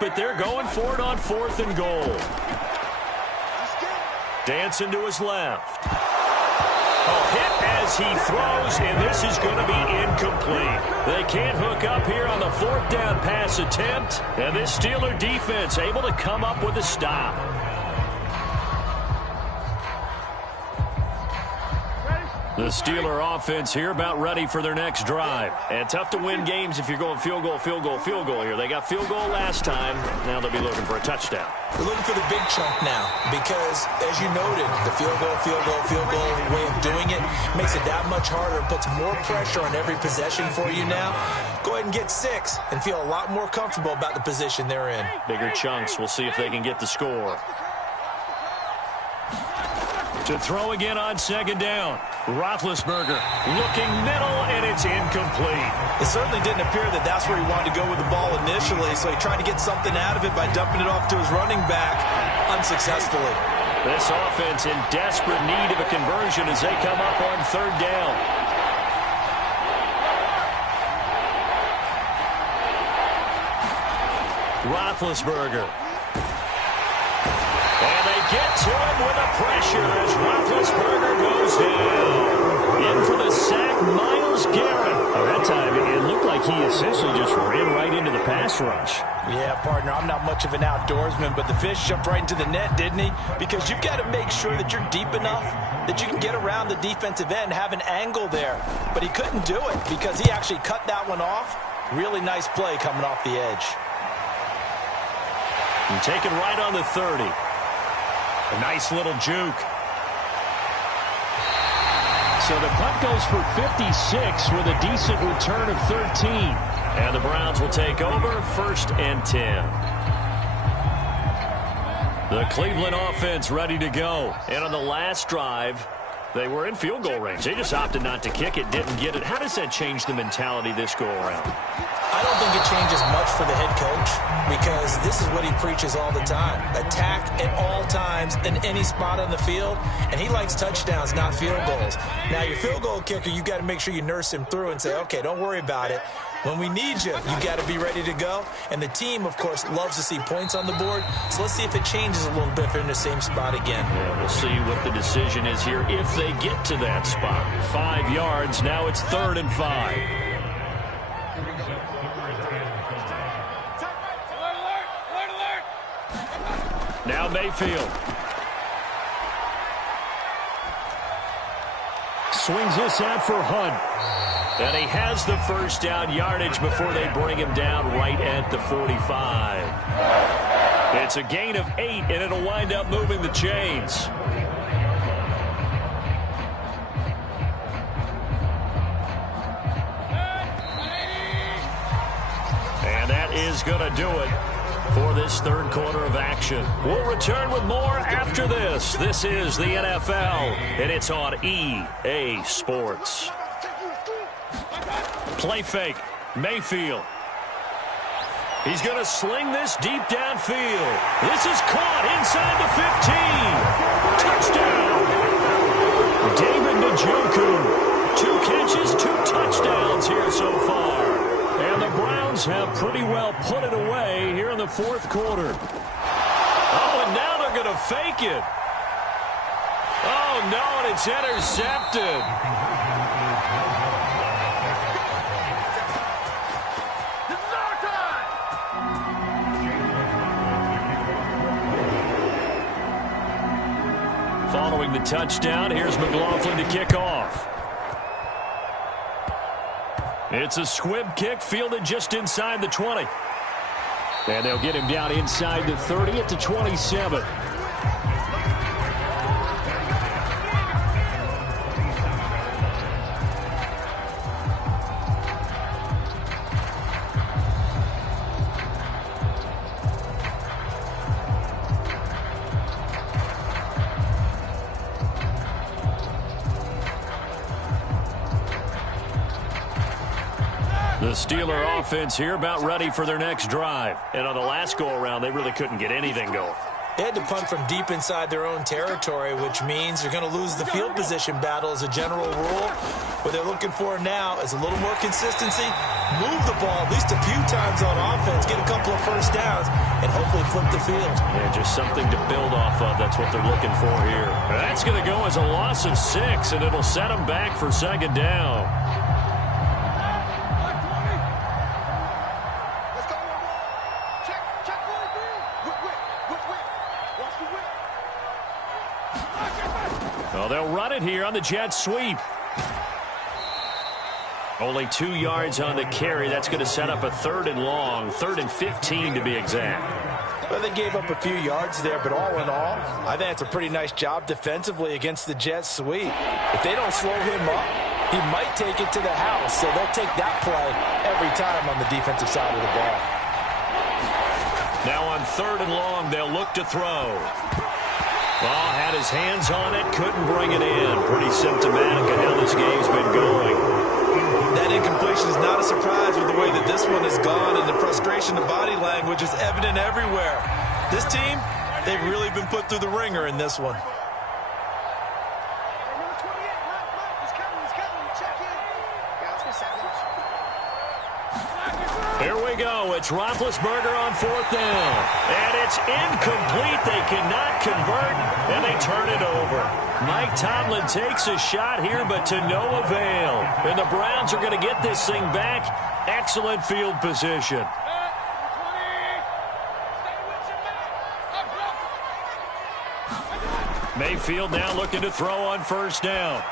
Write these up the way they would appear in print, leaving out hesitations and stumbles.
but they're going for it on 4th and goal. Dancing to his left. Oh, hit as he throws, and this is going to be incomplete. They can't hook up here on the 4th down pass attempt, and this Steeler defense able to come up with a stop. The Steeler offense here about ready for their next drive. And tough to win games if you're going field goal, field goal, field goal here. They got field goal last time. Now they'll be looking for a touchdown. They're looking for the big chunk now because, as you noted, the field goal, field goal, field goal way of doing it makes it that much harder. It puts more pressure on every possession for you now. Go ahead and get 6 and feel a lot more comfortable about the position they're in. Bigger chunks. We'll see if they can get the score. To throw again on 2nd down. Roethlisberger looking middle, and it's incomplete. It certainly didn't appear that that's where he wanted to go with the ball initially, so he tried to get something out of it by dumping it off to his running back unsuccessfully. This offense in desperate need of a conversion as they come up on 3rd down. Roethlisberger. And they get to him with the pressure as Roethlisberger goes down. In for the sack, Myles Garrett. That time it looked like he essentially just ran right into the pass rush. Yeah, partner, I'm not much of an outdoorsman, but the fish jumped right into the net, didn't he? Because you've got to make sure that you're deep enough that you can get around the defensive end and have an angle there. But he couldn't do it because he actually cut that one off. Really nice play coming off the edge. And taken right on the 30. A nice little juke. So the punt goes for 56 with a decent return of 13. And the Browns will take over 1st and 10. The Cleveland offense ready to go. And on the last drive, they were in field goal range. They just opted not to kick it, didn't get it. How does that change the mentality this go around? I don't think it changes much for the head coach because this is what he preaches all the time. Attack at all times in any spot on the field, and he likes touchdowns, not field goals. Now, your field goal kicker, you got to make sure you nurse him through and say, okay, don't worry about it. When we need you, you got to be ready to go. And the team, of course, loves to see points on the board. So let's see if it changes a little bit if they're in the same spot again. Yeah, we'll see what the decision is here if they get to that spot. 5 yards. Now it's 3rd and 5. Now Mayfield. Swings this out for Hunt. And he has the 1st down yardage before they bring him down right at the 45. It's a gain of 8, and it'll wind up moving the chains. And that is going to do it for this 3rd quarter of action. We'll return with more after this. This is the NFL, and it's on EA Sports. Play fake. Mayfield. He's going to sling this deep downfield. This is caught inside the 15. Touchdown. David Njoku. 2 catches, 2 touchdowns here so far. And the Browns have pretty well put it away here in the 4th quarter. Oh, and now they're going to fake it. Oh, no, and it's intercepted. Following the touchdown, here's McLaughlin to kick off. It's a squib kick fielded just inside the 20. And they'll get him down inside the 30 at the 27. The Steeler offense here about ready for their next drive. And on the last go-around, they really couldn't get anything going. They had to punt from deep inside their own territory, which means you're going to lose the field position battle as a general rule. What they're looking for now is a little more consistency, move the ball at least a few times on offense, get a couple of first downs, and hopefully flip the field. Yeah, just something to build off of. That's what they're looking for here. That's going to go as a loss of 6, and it'll set them back for second down. Well, they'll run it here on the jet sweep. Only 2 yards on the carry. That's going to set up a 3rd and long, 3rd and 15 to be exact. Well, they gave up a few yards there, but all in all, I think it's a pretty nice job defensively against the jet sweep. If they don't slow him up, he might take it to the house, so they'll take that play every time on the defensive side of the ball. Now on 3rd and long, they'll look to throw. Ball had his hands on it, couldn't bring it in. Pretty symptomatic of how this game's been going. That incompletion is not a surprise with the way that this one has gone, and the frustration of body language is evident everywhere. This team, they've really been put through the ringer in this one. Here we go. It's Roethlisberger on 4th down. And it's incomplete. They cannot convert, and they turn it over. Mike Tomlin takes a shot here, but to no avail. And the Browns are going to get this thing back. Excellent field position. Mayfield now looking to throw on 1st down.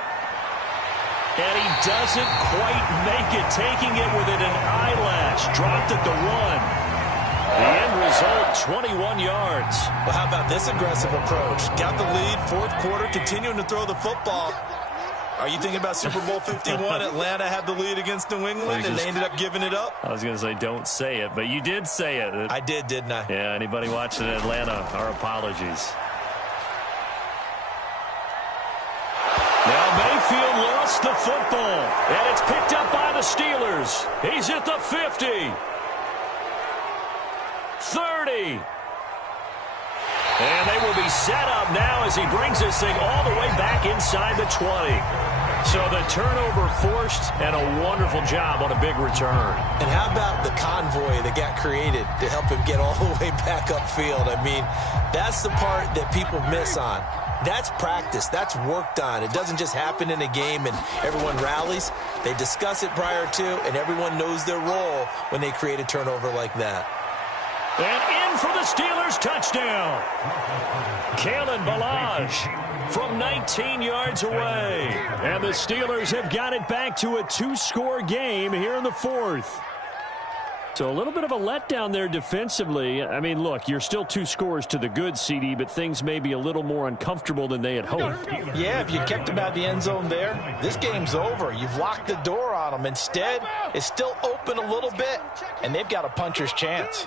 And he doesn't quite make it, taking it within an eyelash. Dropped at the 1. The end result, 21 yards. Well, how about this aggressive approach? Got the lead, 4th quarter, continuing to throw the football. Are you thinking about Super Bowl 51? Atlanta had the lead against New England, and they ended up giving it up? I was going to say, don't say it, but you did say it. I did, didn't I? Yeah, anybody watching Atlanta, our apologies. Now Mayfield lost the football, and it's picked up by the Steelers. He's at the 50. 30. And they will be set up now as he brings this thing all the way back inside the 20. So the turnover forced, and a wonderful job on a big return. And how about the convoy that got created to help him get all the way back upfield? I mean, that's the part that people miss on. That's practice. That's worked on. It doesn't just happen in a game and everyone rallies. They discuss it prior to, and everyone knows their role when they create a turnover like that. And in for the Steelers, touchdown. Kalen Ballage from 19 yards away. And the Steelers have got it back to a 2-score game here in the 4th. So a little bit of a letdown there defensively. I mean, look, you're still 2 scores to the good, CD, but things may be a little more uncomfortable than they had hoped. Yeah, if you kept them out of the end zone there, this game's over. You've locked the door on them. Instead, it's still open a little bit, and they've got a puncher's chance.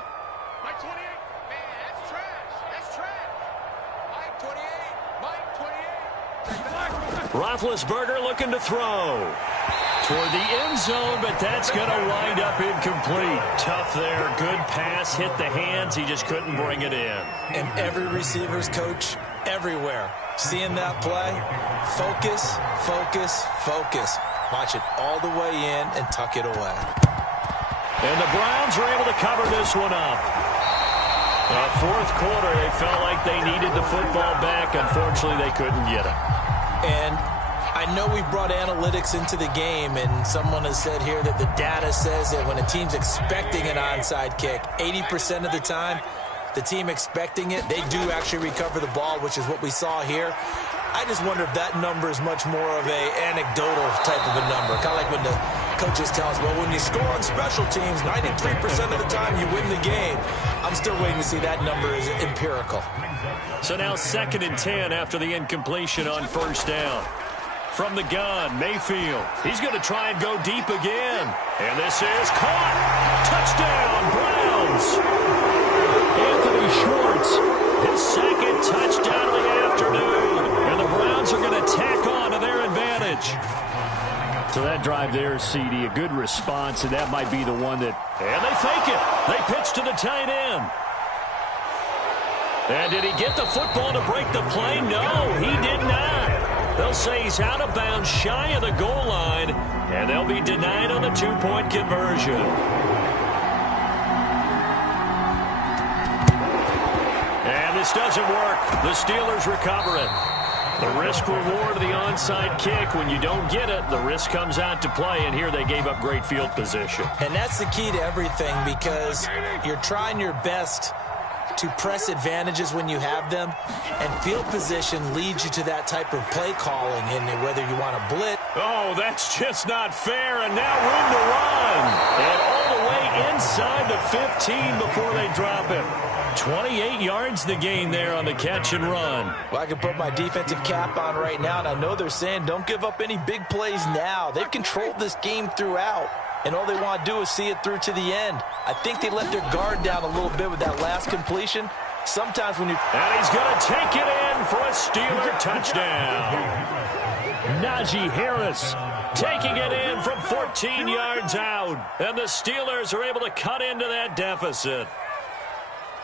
Roethlisberger looking to throw toward the end zone, but that's going to wind up incomplete. Tough there. Good pass. Hit the hands. He just couldn't bring it in. And every receiver's coach everywhere seeing that play. Focus, focus, focus. Watch it all the way in and tuck it away. And the Browns are able to cover this one up. 4th quarter, they felt like they needed the football back. Unfortunately, they couldn't get it. And I know we brought analytics into the game, and someone has said here that the data says that when a team's expecting an onside kick, 80% of the time, the team expecting it, they do actually recover the ball, which is what we saw here. I just wonder if that number is much more of a anecdotal type of a number. Kind of like when the coaches tell us, well, when you score on special teams, 93% of the time you win the game. I'm still waiting to see that number is empirical. So now 2nd and 10 after the incompletion on 1st down. From the gun, Mayfield. He's going to try and go deep again. And this is caught. Touchdown, Browns. Anthony Schwartz, his 2nd touchdown of the afternoon. And the Browns are going to tack on to their advantage. So that drive there, CD, a good response, and that might be the one that... And they fake it. They pitch to the tight end. And did he get the football to break the play? No, he did not. They'll say he's out of bounds shy of the goal line, and they'll be denied on the two-point conversion. And this doesn't work. The Steelers recover it. The risk-reward of the onside kick, when you don't get it, the risk comes out to play, and here they gave up great field position. And that's the key to everything, because you're trying your best to press advantages when you have them, and field position leads you to that type of play calling, and whether you want to blitz. Oh, that's just not fair, and now room to run. And all the way inside the 15 before they drop him. 28 yards the gain there on the catch and run. Well, I can put my defensive cap on right now, and I know they're saying don't give up any big plays now. They've controlled this game throughout, and all they want to do is see it through to the end. I think they let their guard down a little bit with that last completion. Sometimes when you... And he's going to take it in for a Steeler touchdown. Najee Harris taking it in from 14 yards out. And the Steelers are able to cut into that deficit.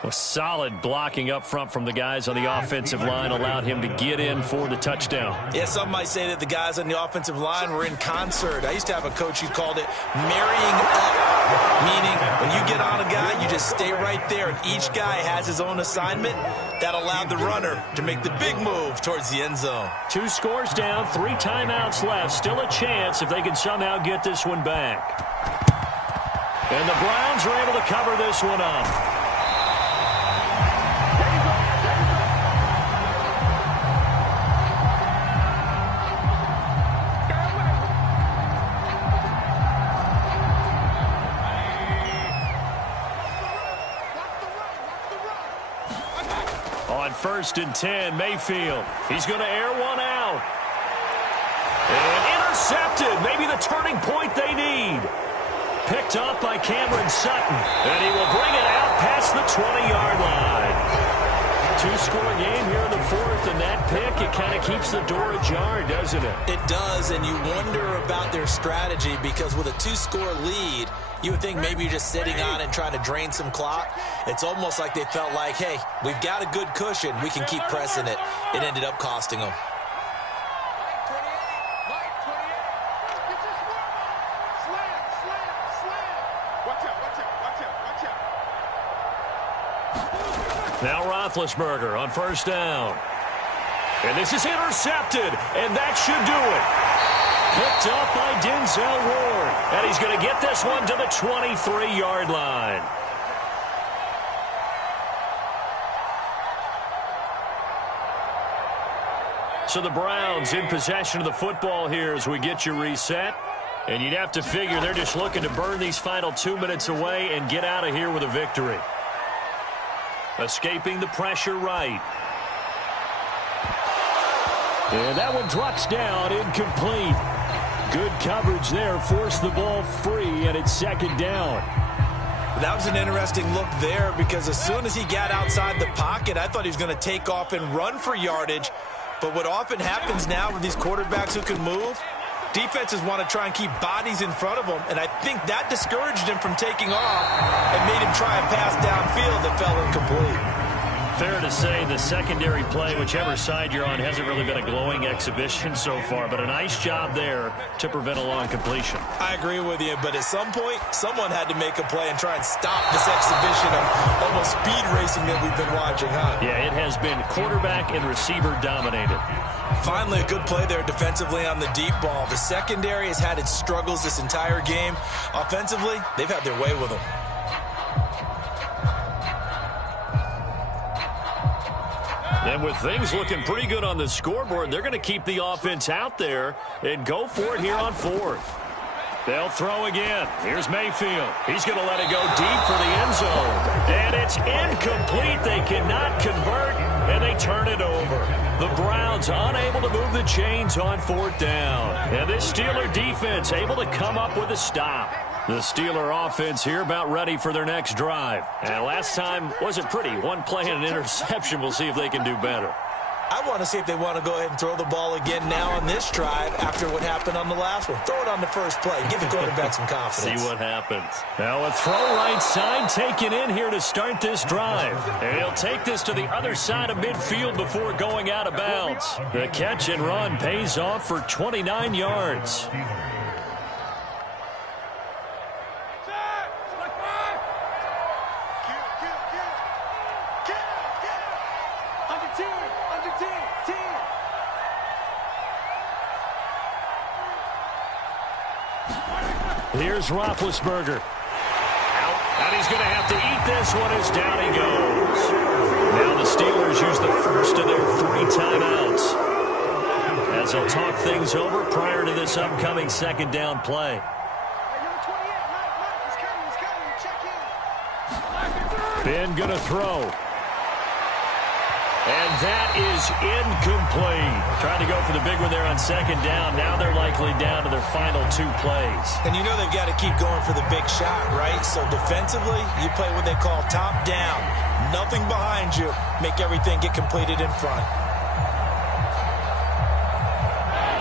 A solid blocking up front from the guys on the offensive line allowed him to get in for the touchdown. Yeah, some might say that the guys on the offensive line were in concert. I used to have a coach who called it marrying up, meaning when you get on a guy, you just stay right there, and each guy has his own assignment. That allowed the runner to make the big move towards the end zone. 2 scores down, 3 timeouts left. Still a chance if they can somehow get this one back. And the Browns are able to cover this one up. On 1st and 10, Mayfield. He's going to air one out. And intercepted. Maybe the turning point they need. Picked up by Cameron Sutton. And he will bring it out past the 20-yard line. 2-score game here in the 4th, and that pick, it kind of keeps the door ajar, doesn't it? It does, and you wonder about their strategy, because with a 2-score lead, you would think maybe you're just sitting on and trying to drain some clock. It's almost like they felt like, hey, we've got a good cushion. We can keep pressing it. It ended up costing them. Now Roethlisberger on 1st down. And this is intercepted, and that should do it. Picked up by Denzel Ward. And he's going to get this one to the 23-yard line. So the Browns in possession of the football here as we get you reset. And you'd have to figure they're just looking to burn these final 2 minutes away and get out of here with a victory. Escaping the pressure right. And that one drops down, incomplete. Good coverage there, forced the ball free, and it's 2nd down. That was an interesting look there, because as soon as he got outside the pocket, I thought he was going to take off and run for yardage. But what often happens now with these quarterbacks who can move, defenses want to try and keep bodies in front of them, and I think that discouraged him from taking off and made him try and pass downfield that fell incomplete. Fair to say the secondary play, whichever side you're on, hasn't really been a glowing exhibition so far, but a nice job there to prevent a long completion. I agree with you, but at some point, someone had to make a play and try and stop this exhibition of almost speed racing that we've been watching, huh? Yeah, it has been quarterback and receiver dominated. Finally, a good play there defensively on the deep ball. The secondary has had its struggles this entire game. Offensively, they've had their way with them. And with things looking pretty good on the scoreboard, they're going to keep the offense out there and go for it here on 4th. They'll throw again. Here's Mayfield. He's going to let it go deep for the end zone. And it's incomplete. They cannot convert, and they turn it over. The Browns unable to move the chains on 4th down. And this Steeler defense able to come up with a stop. The Steeler offense here about ready for their next drive. And last time wasn't pretty. One play and an interception. We'll see if they can do better. I want to see if they want to go ahead and throw the ball again now on this drive after what happened on the last one. Throw it on the first play. Give the quarterback some confidence. See what happens. Now a throw right side taken in here to start this drive. And he'll take this to the other side of midfield before going out of bounds. The catch and run pays off for 29 yards. Here's Roethlisberger. Out, and he's going to have to eat this one as down he goes. Now the Steelers use the first of their 3 timeouts as they'll talk things over prior to this upcoming second down play. Ben going to throw. And that is incomplete. Trying to go for the big one there on second down. Now they're likely down to their final 2 plays. And you know they've got to keep going for the big shot, right? So defensively, you play what they call top down. Nothing behind you. Make everything get completed in front.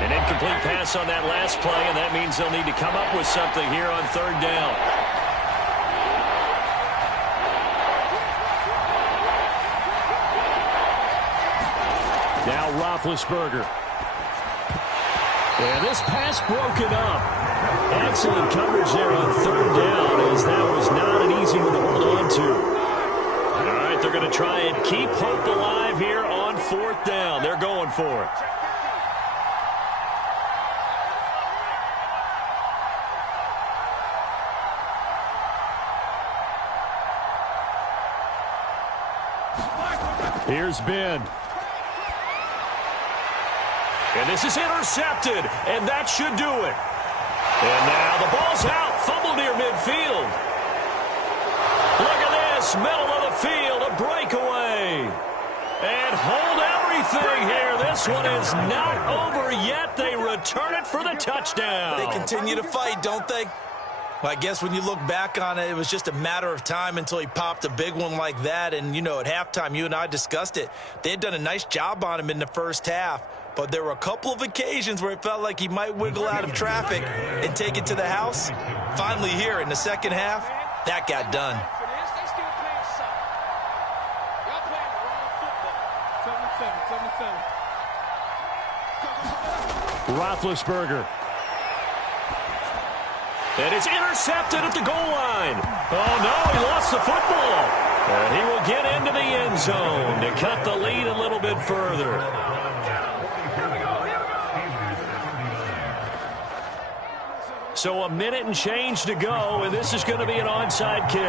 An incomplete pass on that last play, and that means they'll need to come up with something here on third down. Now Roethlisberger. And this pass broken up. Excellent coverage there on third down, as that was not an easy one to hold on to. All right, they're going to try and keep hope alive here on fourth down. They're going for it. Here's Ben. And this is intercepted, and that should do it. And now the ball's out, fumble near midfield. Look at this, middle of the field, a breakaway. And hold everything here. This one is not over yet. They return it for the touchdown. They continue to fight, don't they? Well, I guess when you look back on it, it was just a matter of time until he popped a big one like that. And, you know, at halftime, you and I discussed it. They had done a nice job on him in the first half. But there were a couple of occasions where it felt like he might wiggle out of traffic and take it to the house. Finally here in the second half, that got done. Roethlisberger. And it's intercepted at the goal line. Oh, no, he lost the football. And he will get into the end zone to cut the lead a little bit further. So a minute and change to go, and this is going to be an onside kick.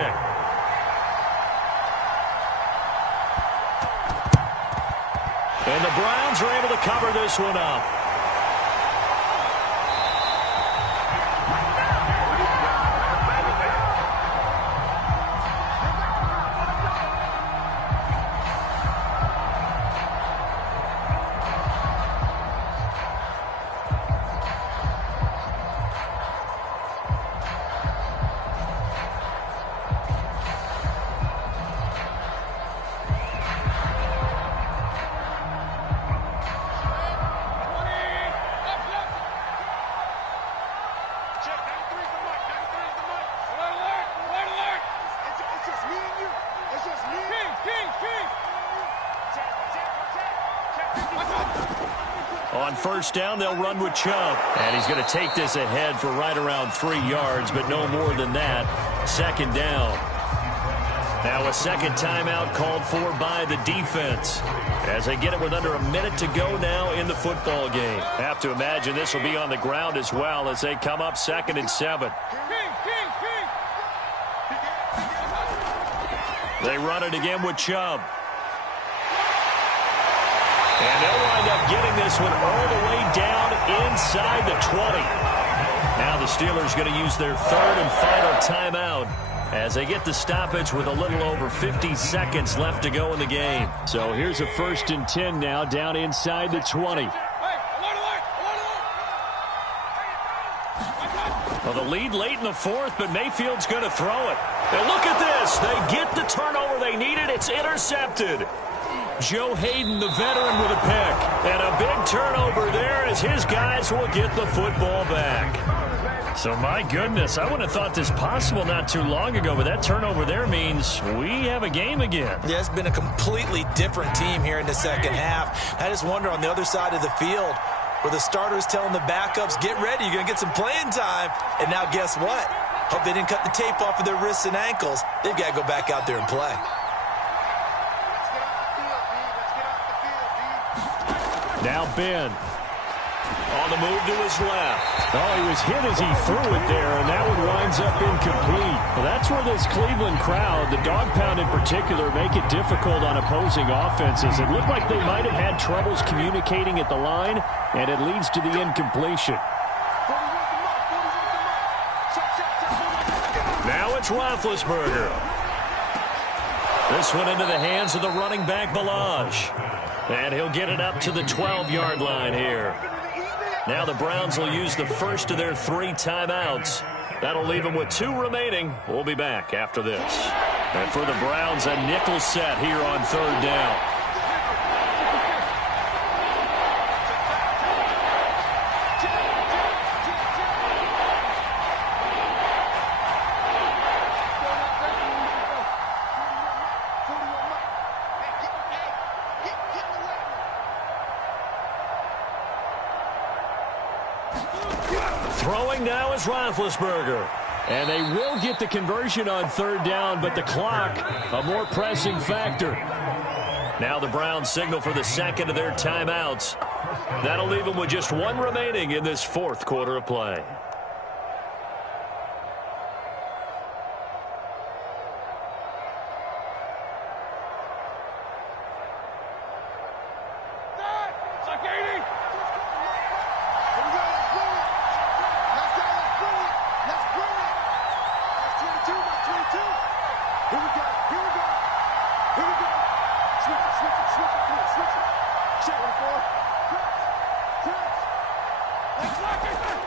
And the Browns are able to cover this one up. On first down, they'll run with Chubb. And he's going to take this ahead for right around 3 yards, but no more than that. Second down. Now a second timeout called for by the defense as they get it with under a minute to go now in the football game. Have to imagine this will be on the ground as well as they come up 2nd and 7. They run it again with Chubb. And they'll wind up getting this one all the way down inside the 20. Now the Steelers going to use their third and final timeout as they get the stoppage with a little over 50 seconds left to go in the game. So here's a 1st and 10 now down inside the 20. Well, the lead late in the 4th, but Mayfield's going to throw it. And look at this. They get the turnover they needed. It's intercepted. Joe Hayden, the veteran, with a pick. And a big turnover there as his guys will get the football back. So, my goodness, I wouldn't have thought this possible not too long ago, but that turnover there means we have a game again. Yeah, it's been a completely different team here in the second half. I just wonder on the other side of the field where the starters telling the backups, get ready, you're going to get some playing time. And now guess what? Hope they didn't cut the tape off of their wrists and ankles. They've got to go back out there and play. Now Ben. On the move to his left. Oh, he was hit as he threw it there, and that one winds up incomplete. Well, that's where this Cleveland crowd, the dog pound in particular, make it difficult on opposing offenses. It looked like they might have had troubles communicating at the line, and it leads to the incompletion. Now it's Roethlisberger. This one into the hands of the running back, Balaj. And he'll get it up to the 12-yard line here. Now the Browns will use the first of their 3 timeouts. That'll leave them with 2 remaining. We'll be back after this. And for the Browns, a nickel set here on 3rd down. Throwing now is Roethlisberger. And they will get the conversion on 3rd down, but the clock, a more pressing factor. Now the Browns signal for the second of their timeouts. That'll leave them with just 1 remaining in this 4th quarter of play.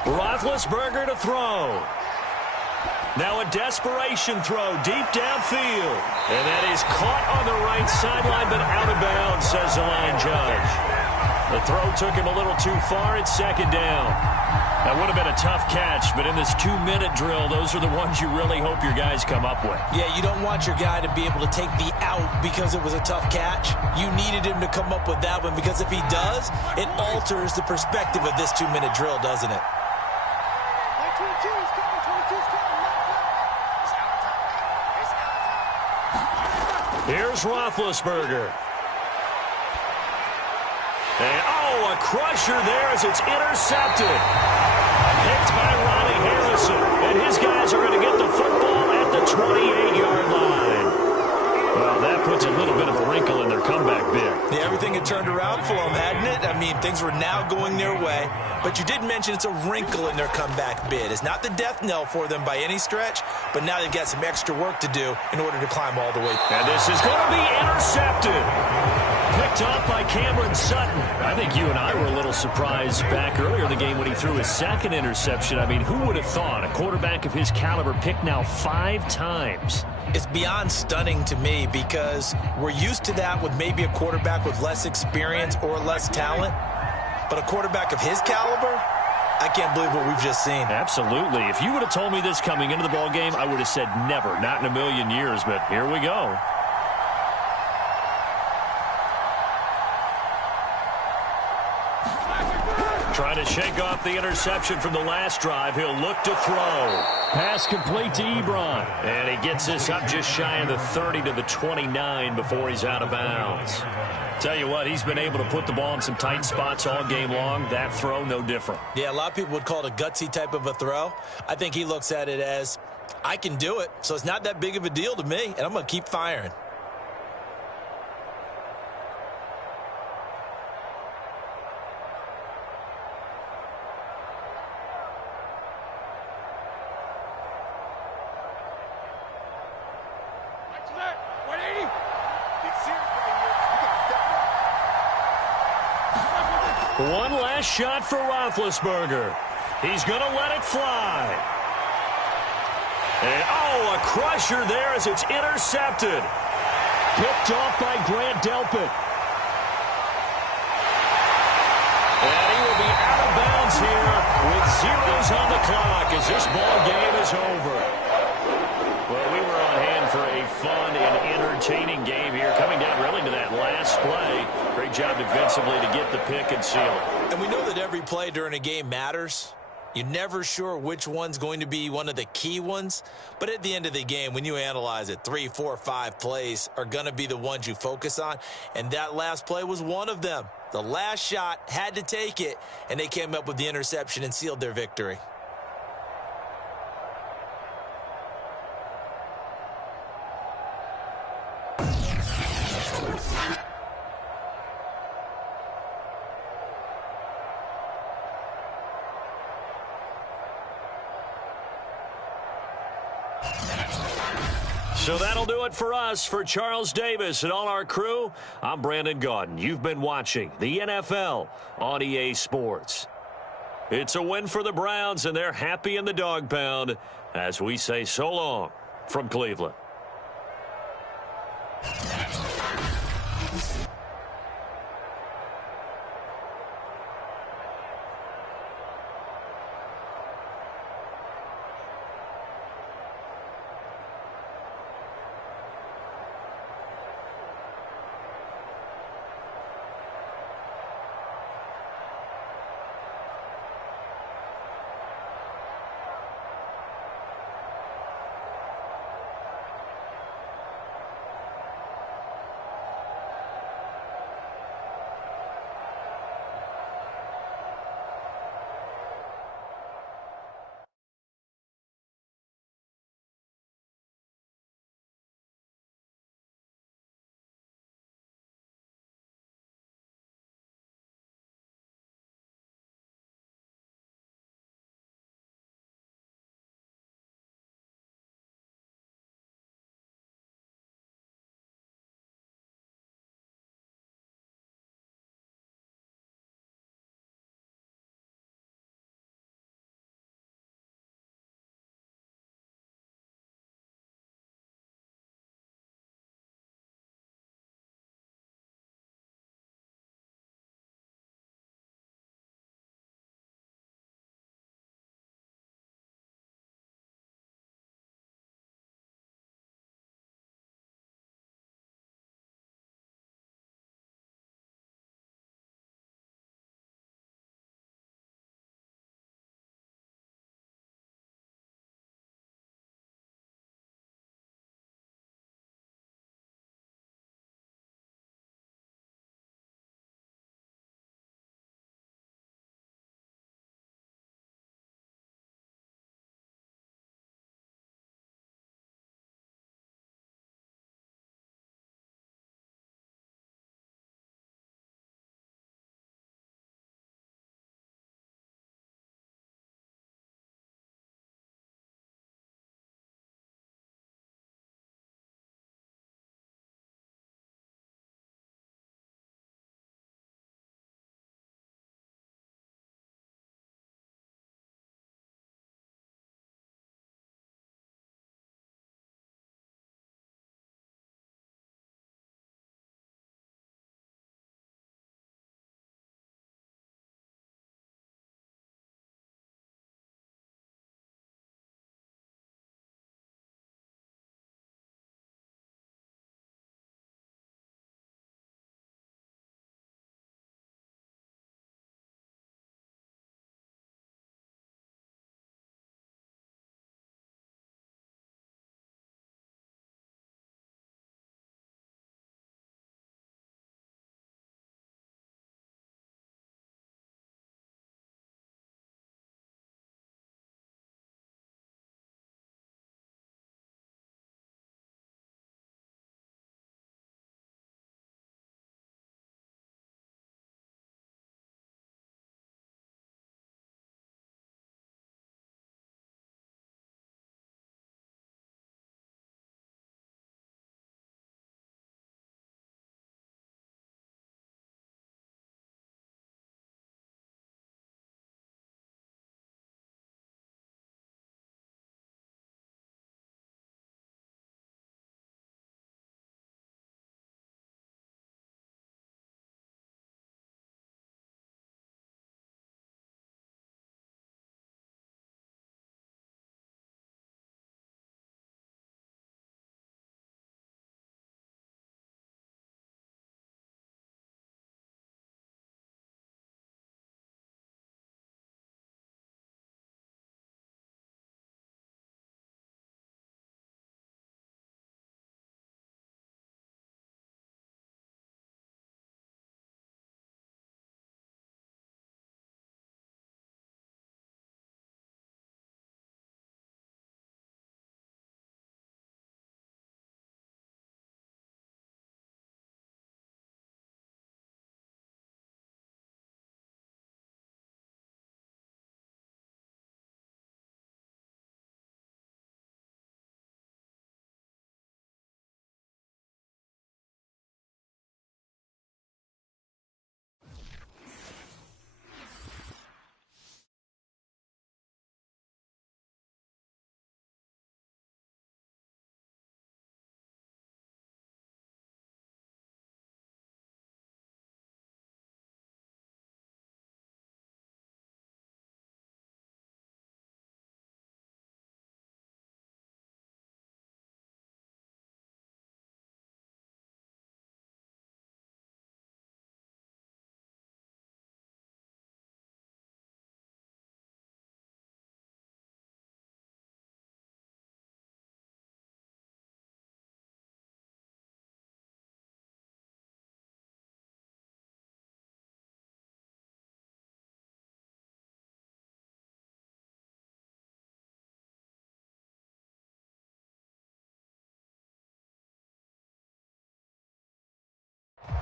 Roethlisberger to throw. Now a desperation throw deep downfield. And that is caught on the right sideline, but out of bounds, says the line judge. The throw took him a little too far. It's 2nd down. That would have been a tough catch, but in this 2-minute drill, those are the ones you really hope your guys come up with. Yeah, you don't want your guy to be able to take the out because it was a tough catch. You needed him to come up with that one because if he does, it alters the perspective of this 2-minute drill, doesn't it? Here's Roethlisberger. And, oh, a crusher there as it's intercepted. Picked by Ronnie Harrison. And his guys are going to get the football at the 28-yard line. Well, that puts a little bit of a wrinkle in their comeback bid. Yeah, everything had turned around for them, hadn't it? I mean, things were now going their way. But you did mention it's a wrinkle in their comeback bid. It's not the death knell for them by any stretch, but now they've got some extra work to do in order to climb all the way. And this is going to be intercepted. Picked off by Cameron Sutton. I think you and I were a little surprised back earlier in the game when he threw his 2nd interception. I mean, who would have thought a quarterback of his caliber picked now 5 times? It's beyond stunning to me because we're used to that with maybe a quarterback with less experience or less talent. But a quarterback of his caliber, I can't believe what we've just seen. Absolutely. If you would have told me this coming into the ballgame, I would have said never, not in a million years. But here we go. Trying to shake off the interception from the last drive. He'll look to throw. Pass complete to Ebron. And he gets this up just shy of the 30 to the 29 before he's out of bounds. Tell you what, he's been able to put the ball in some tight spots all game long. That throw, no different. Yeah, a lot of people would call it a gutsy type of a throw. I think he looks at it as, I can do it, so it's not that big of a deal to me, and I'm going to keep firing. One last shot for Roethlisberger. He's going to let it fly. And, oh, a crusher there as it's intercepted. Picked off by Grant Delpit. zeros on the clock as this ball game is over. Well, we were on hand for a fun and entertaining game here, coming down really to that last play. Great job defensively to get the pick and seal it. And we know that every play during a game matters. You're never sure which one's going to be one of the key ones. But at the end of the game, when you analyze it, 3, 4, 5 plays are going to be the ones you focus on. And that last play was one of them. The last shot had to take it, and they came up with the interception and sealed their victory. So that'll do it for us. For Charles Davis and all our crew, I'm Brandon Gaudin. You've been watching the NFL on EA Sports. It's a win for the Browns, and they're happy in the dog pound as we say so long from Cleveland.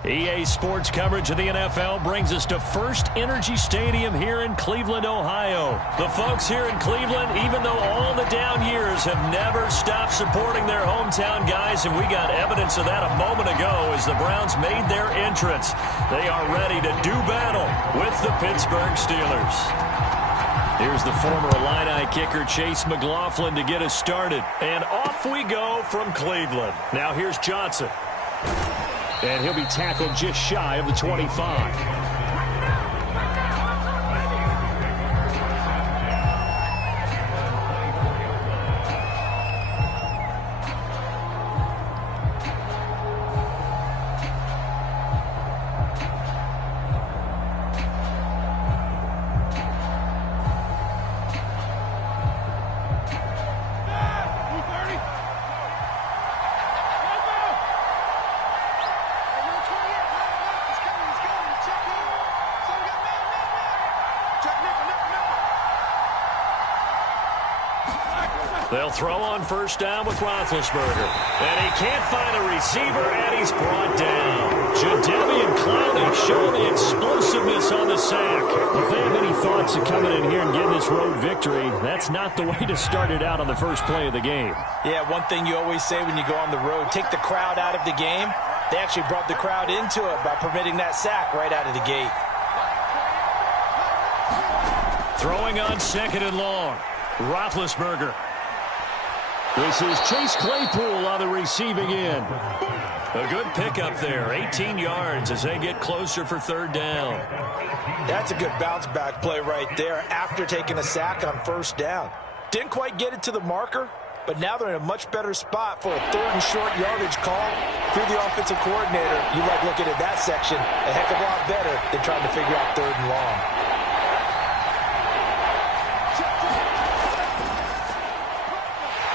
EA Sports coverage of the NFL brings us to First Energy Stadium here in Cleveland, Ohio. The folks here in Cleveland, even though all the down years, have never stopped supporting their hometown guys, and we got evidence of that a moment ago as the Browns made their entrance. They are ready to do battle with the Pittsburgh Steelers. Here's the former Illini kicker Chase McLaughlin to get us started. And off we go from Cleveland. Now here's Johnson. And he'll be tackled just shy of the 25. They'll throw on first down with Roethlisberger. And he can't find a receiver, and he's brought down. Jadeveon Clowney showing the explosiveness on the sack. If they have any thoughts of coming in here and getting this road victory, that's not the way to start it out on the first play of the game. Yeah, one thing you always say when you go on the road, take the crowd out of the game. They actually brought the crowd into it by permitting that sack right out of the gate. Throwing on second and long. Roethlisberger. This is Chase Claypool on the receiving end. A good pickup there, 18 yards as they get closer for third down. That's a good bounce-back play right there after taking a sack on first down. Didn't quite get it to the marker, but now they're in a much better spot for a third and short yardage call through the offensive coordinator. You like looking at that section a heck of a lot better than trying to figure out third and long.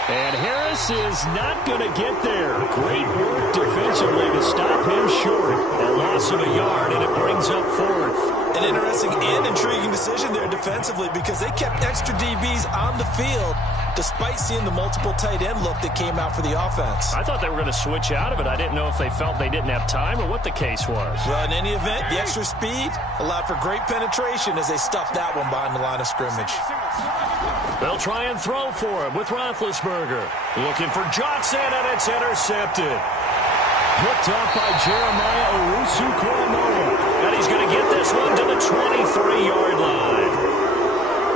And Harris is not going to get there. Great work defensively to stop him short. A loss of a yard, and it brings up fourth. An interesting and intriguing decision there defensively because they kept extra DBs on the field despite seeing the multiple tight end look that came out for the offense. I thought they were going to switch out of it. I didn't know if they felt they didn't have time or what the case was. Well, in any event, the extra speed allowed for great penetration as they stuffed that one behind the line of scrimmage. They'll try and throw for it with Roethlisberger. Looking for Johnson, and it's intercepted. Picked up by Jeremiah Owusu-Koramoah. And he's going to get this one to the 23-yard line.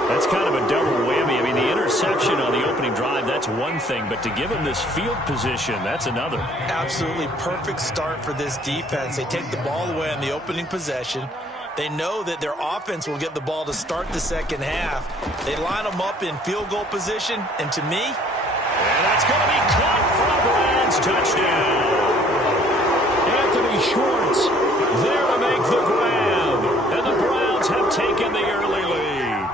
That's kind of a double whammy. I mean, the interception on the opening drive, that's one thing. But to give him this field position, that's another. Absolutely perfect start for this defense. They take the ball away on the opening possession. They know that their offense will get the ball to start the second half. They line them up in field goal position, and to me... And that's going to be caught for a Browns touchdown. Anthony Schwartz there to make the grab. And the Browns have taken the early lead.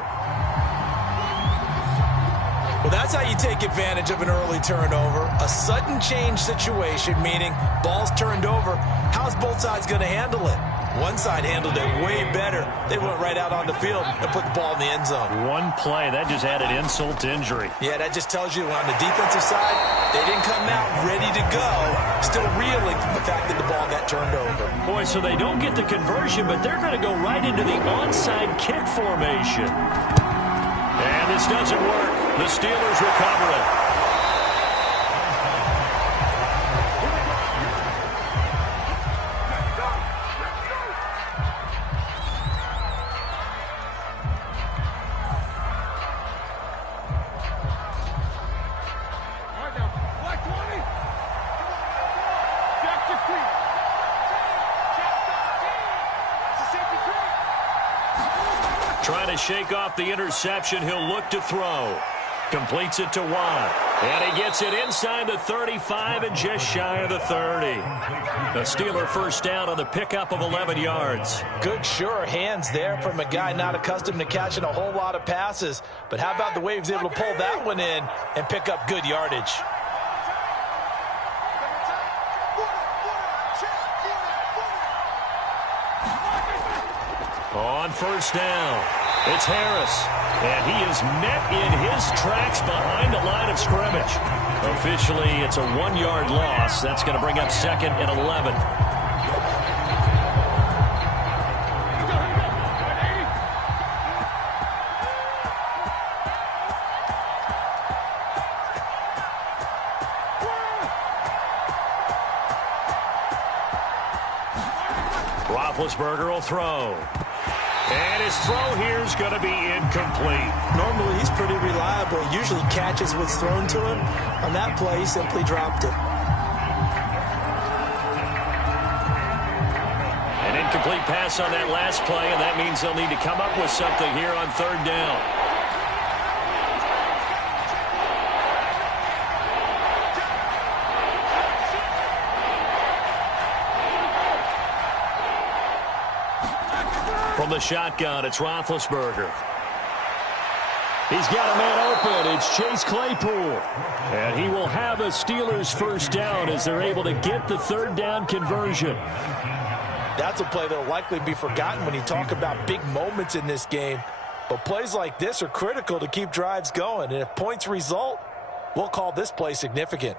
Well, that's how you take advantage of an early turnover. A sudden change situation, meaning ball's turned over. How's both sides going to handle it? One side handled it way better. They went right out on the field and put the ball in the end zone. One play, that just added insult to injury. Yeah, that just tells you on the defensive side, they didn't come out ready to go, still reeling from the fact that the ball got turned over. Boy, so they don't get the conversion, but they're going to go right into the onside kick formation. And this doesn't work. The Steelers recover it. Trying to shake off the interception. He'll look to throw. Completes it to Watt. And he gets it inside the 35 and just shy of the 30. A Steeler first down on the pickup of 11 yards. Good, sure hands there from a guy not accustomed to catching a whole lot of passes. But how about the way he was able to pull that one in and pick up good yardage? On first down, it's Harris. And he is met in his tracks behind the line of scrimmage. Officially, it's a 1-yard loss. That's going to bring up second and 11. Roethlisberger will throw. And his throw here is going to be incomplete. Normally, he's pretty reliable. He usually catches what's thrown to him. On that play, he simply dropped it. An incomplete pass on that last play, and that means they'll need to come up with something here on third down. From the shotgun, it's Roethlisberger. He's got a man open. It's Chase Claypool. And he will have a Steelers first down as they're able to get the third down conversion. That's a play that will likely be forgotten when you talk about big moments in this game. But plays like this are critical to keep drives going. And if points result, we'll call this play significant.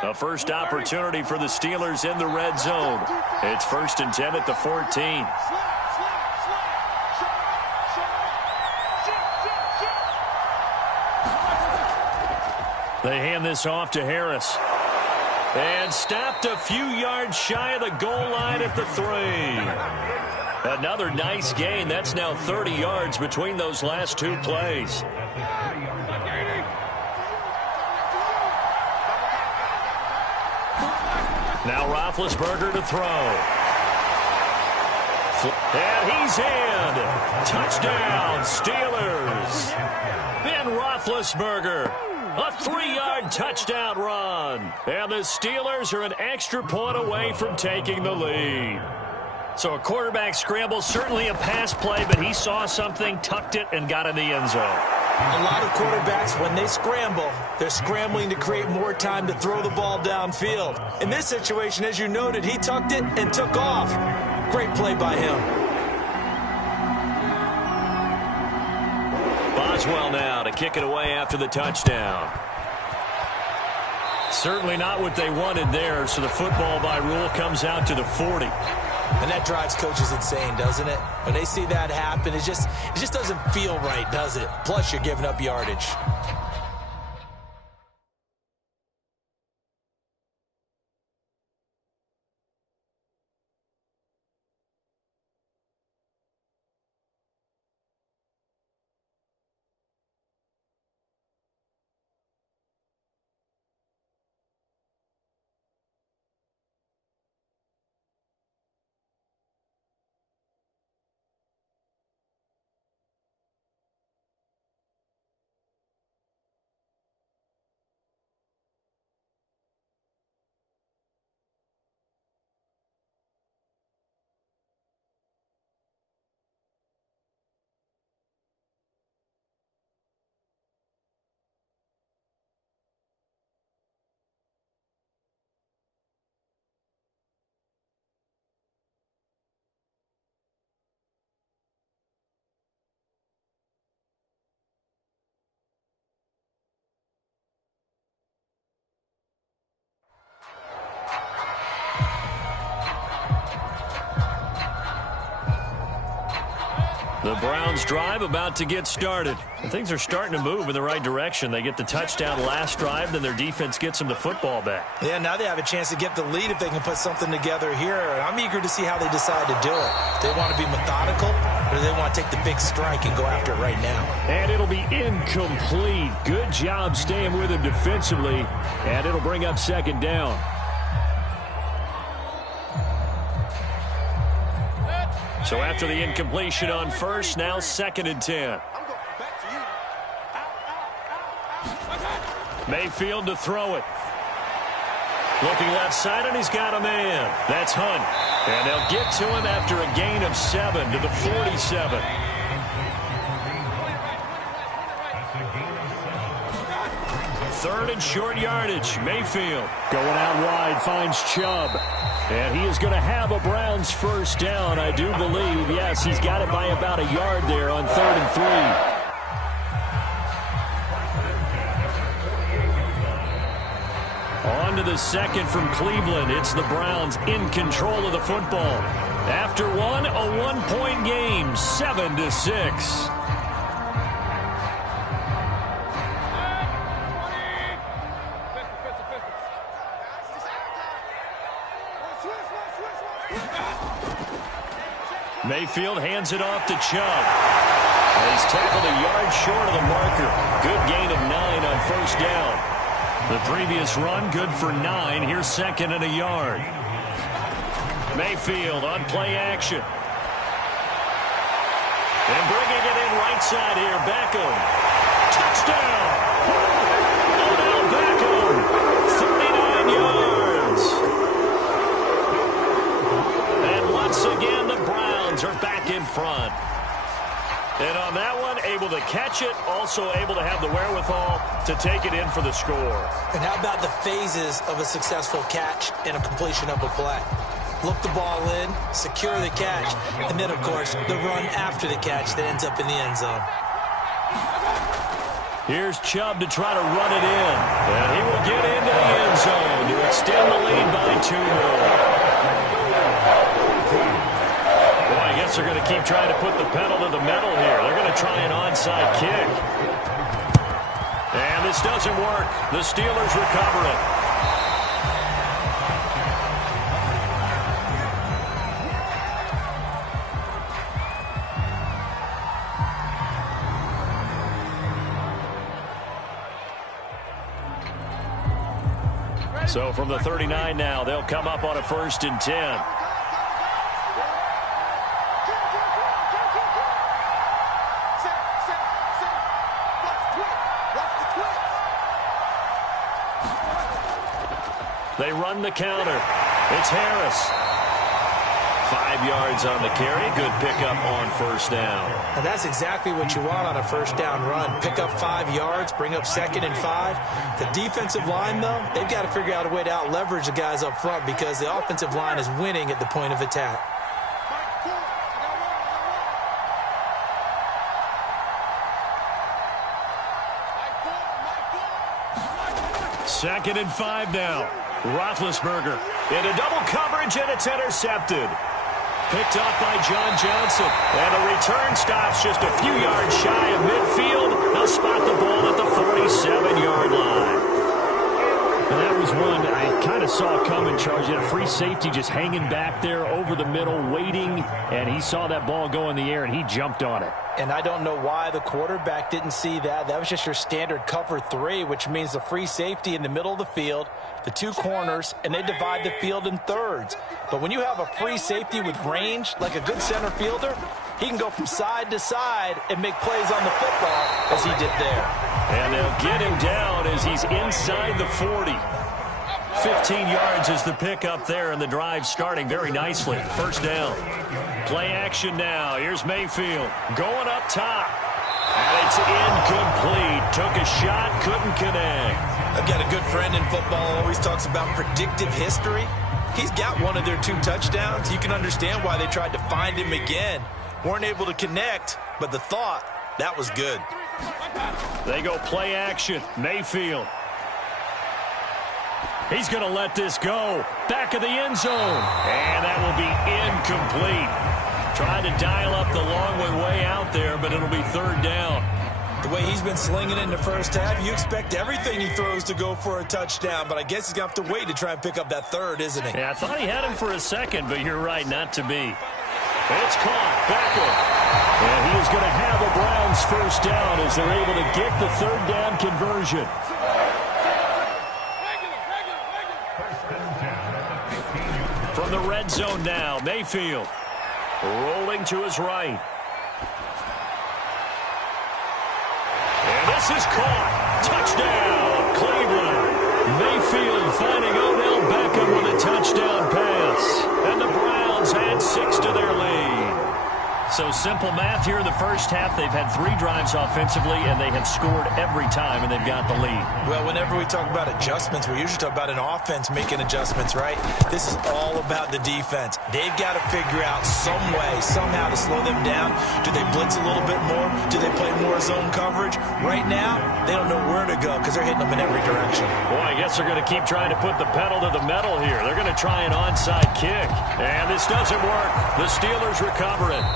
A first opportunity for the Steelers in the red zone. It's 1st and 10 at the 14. They hand this off to Harris. And stopped a few yards shy of the goal line at the 3. Another nice gain. That's now 30 yards between those last two plays. Now Roethlisberger to throw. And he's in. Touchdown, Steelers. Ben Roethlisberger. A 3-yard touchdown run. And the Steelers are an extra point away from taking the lead. So a quarterback scramble, certainly a pass play, but he saw something, tucked it, and got in the end zone. A lot of quarterbacks, when they scramble, they're scrambling to create more time to throw the ball downfield. In this situation, as you noted, he tucked it and took off. Great play by him. Boswell now to kick it away after the touchdown. Certainly not what they wanted there, so the football by rule comes out to the 40. And that drives coaches insane, doesn't it? When they see that happen, it just doesn't feel right, does it? Plus, you're giving up yardage. The Browns drive about to get started. And things are starting to move in the right direction. They get the touchdown last drive, then their defense gets them the football back. Yeah, now they have a chance to get the lead if they can put something together here. I'm eager to see how they decide to do it. Do they want to be methodical, or do they want to take the big strike and go after it right now? And it'll be incomplete. Good job staying with him defensively, and it'll bring up second down. So after the incompletion on first, now 2nd and 10. Mayfield to throw it. Looking left side, and he's got a man. That's Hunt. And they'll get to him after a gain of 7 to the 47. Third and short yardage. Mayfield going out wide, finds Chubb. And he is going to have a Browns first down, I do believe. Yes, he's got it by about a yard there on 3rd and 3. On to the second from Cleveland. It's the Browns in control of the football. After one, a one-point game, 7-6. Mayfield hands it off to Chubb. And he's tackled a yard short of the marker. Good gain of 9 on first down. The previous run, good for 9. Here's second and a yard. Mayfield on play action. And bringing it in right side here, Beckham. Touchdown! Odell Beckham, 39 yards. And once again, the Browns are back in front. And on that one, able to catch it, also able to have the wherewithal to take it in for the score. And how about the phases of a successful catch and a completion of a play? Look the ball in, secure the catch, and then, of course, the run after the catch that ends up in the end zone. Here's Chubb to try to run it in. And he will get into the end zone to extend the lead by 2 more. Boy, I guess they're going to keep trying to put the pedal to the metal here. They're going to try an onside kick. And this doesn't work. The Steelers recover it. So from the 39 now, they'll come up on a 1st and 10. They run the counter. It's Harris. 5 yards on the carry. Good pickup on first down. And that's exactly what you want on a first down run. Pick up 5 yards, bring up 2nd and 5. The defensive line, though, they've got to figure out a way to out-leverage the guys up front because the offensive line is winning at the point of attack. Second and 5 now. Roethlisberger into double coverage, and it's intercepted. Picked off by John Johnson. And the return stops just a few yards shy of midfield. They'll spot the ball at the 47-yard line. And that was one I kind of saw coming, Charles. You had a free safety just hanging back there over the middle, waiting, and he saw that ball go in the air, and he jumped on it. And I don't know why the quarterback didn't see that. That was just your standard cover 3, which means the free safety in the middle of the field, the 2 corners, and they divide the field in thirds. But when you have a free safety with range, like a good center fielder, he can go from side to side and make plays on the football as he did there. And they'll get him down as he's inside the 40. 15 yards is the pickup there, and the drive starting very nicely. First down. Play action now. Here's Mayfield going up top. And it's incomplete. Took a shot, couldn't connect. I've got a good friend in football, always talks about predictive history. He's got one of their 2 touchdowns. You can understand why they tried to find him again. Weren't able to connect, but the thought, that was good. They go play action. Mayfield. He's going to let this go. Back of the end zone. And that will be incomplete. Trying to dial up the long way out there, but it'll be 3rd down. The way he's been slinging in the first half, you expect everything he throws to go for a touchdown, but I guess he's going to have to wait to try and pick up that 3rd, isn't he? Yeah, I thought he had him for a second, but you're right, not to be. It's caught. Beckham. And he is going to have a Browns first down as they're able to get the 3rd down conversion. From the red zone now, Mayfield rolling to his right. And this is caught. Touchdown, Cleveland. Mayfield finding Odell Beckham with a touchdown pass. And the Browns add 6 to their lead. So simple math here in the first half. They've had 3 drives offensively, and they have scored every time, and they've got the lead. Well, whenever we talk about adjustments, we usually talk about an offense making adjustments, right? This is all about the defense. They've got to figure out some way, somehow to slow them down. Do they blitz a little bit more? Do they play more zone coverage? Right now, they don't know where to go because they're hitting them in every direction. Boy, I guess they're going to keep trying to put the pedal to the metal here. They're going to try an onside kick. And this doesn't work. The Steelers recover it.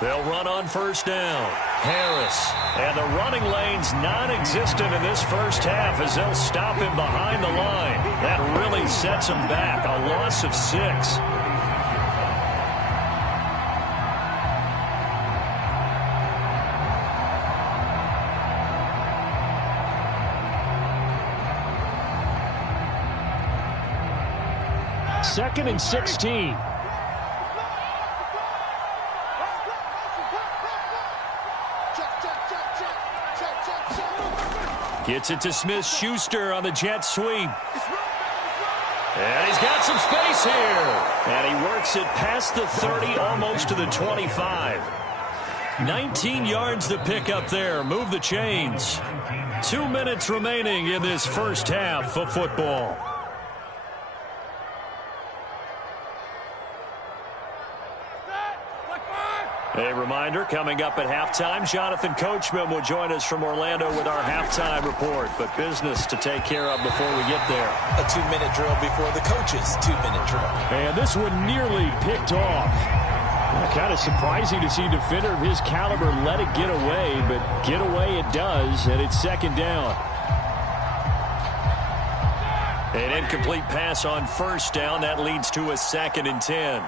They'll run on first down. Harris. And the running lane's non-existent in this first half as they'll stop him behind the line. That really sets him back. A loss of 6. Second and 16. Gets it to Smith-Schuster on the jet sweep. And he's got some space here. And he works it past the 30, almost to the 25. 19 yards to pick up there. Move the chains. 2 minutes remaining in this first half of football. A reminder, coming up at halftime, Jonathan Coachman will join us from Orlando with our halftime report. But business to take care of before we get there. A 2-minute drill before the coach's 2-minute drill. And this one nearly picked off. Kind of surprising to see a defender of his caliber let it get away, but get away it does, and it's second down. An incomplete pass on first down. That leads to a 2nd and 10.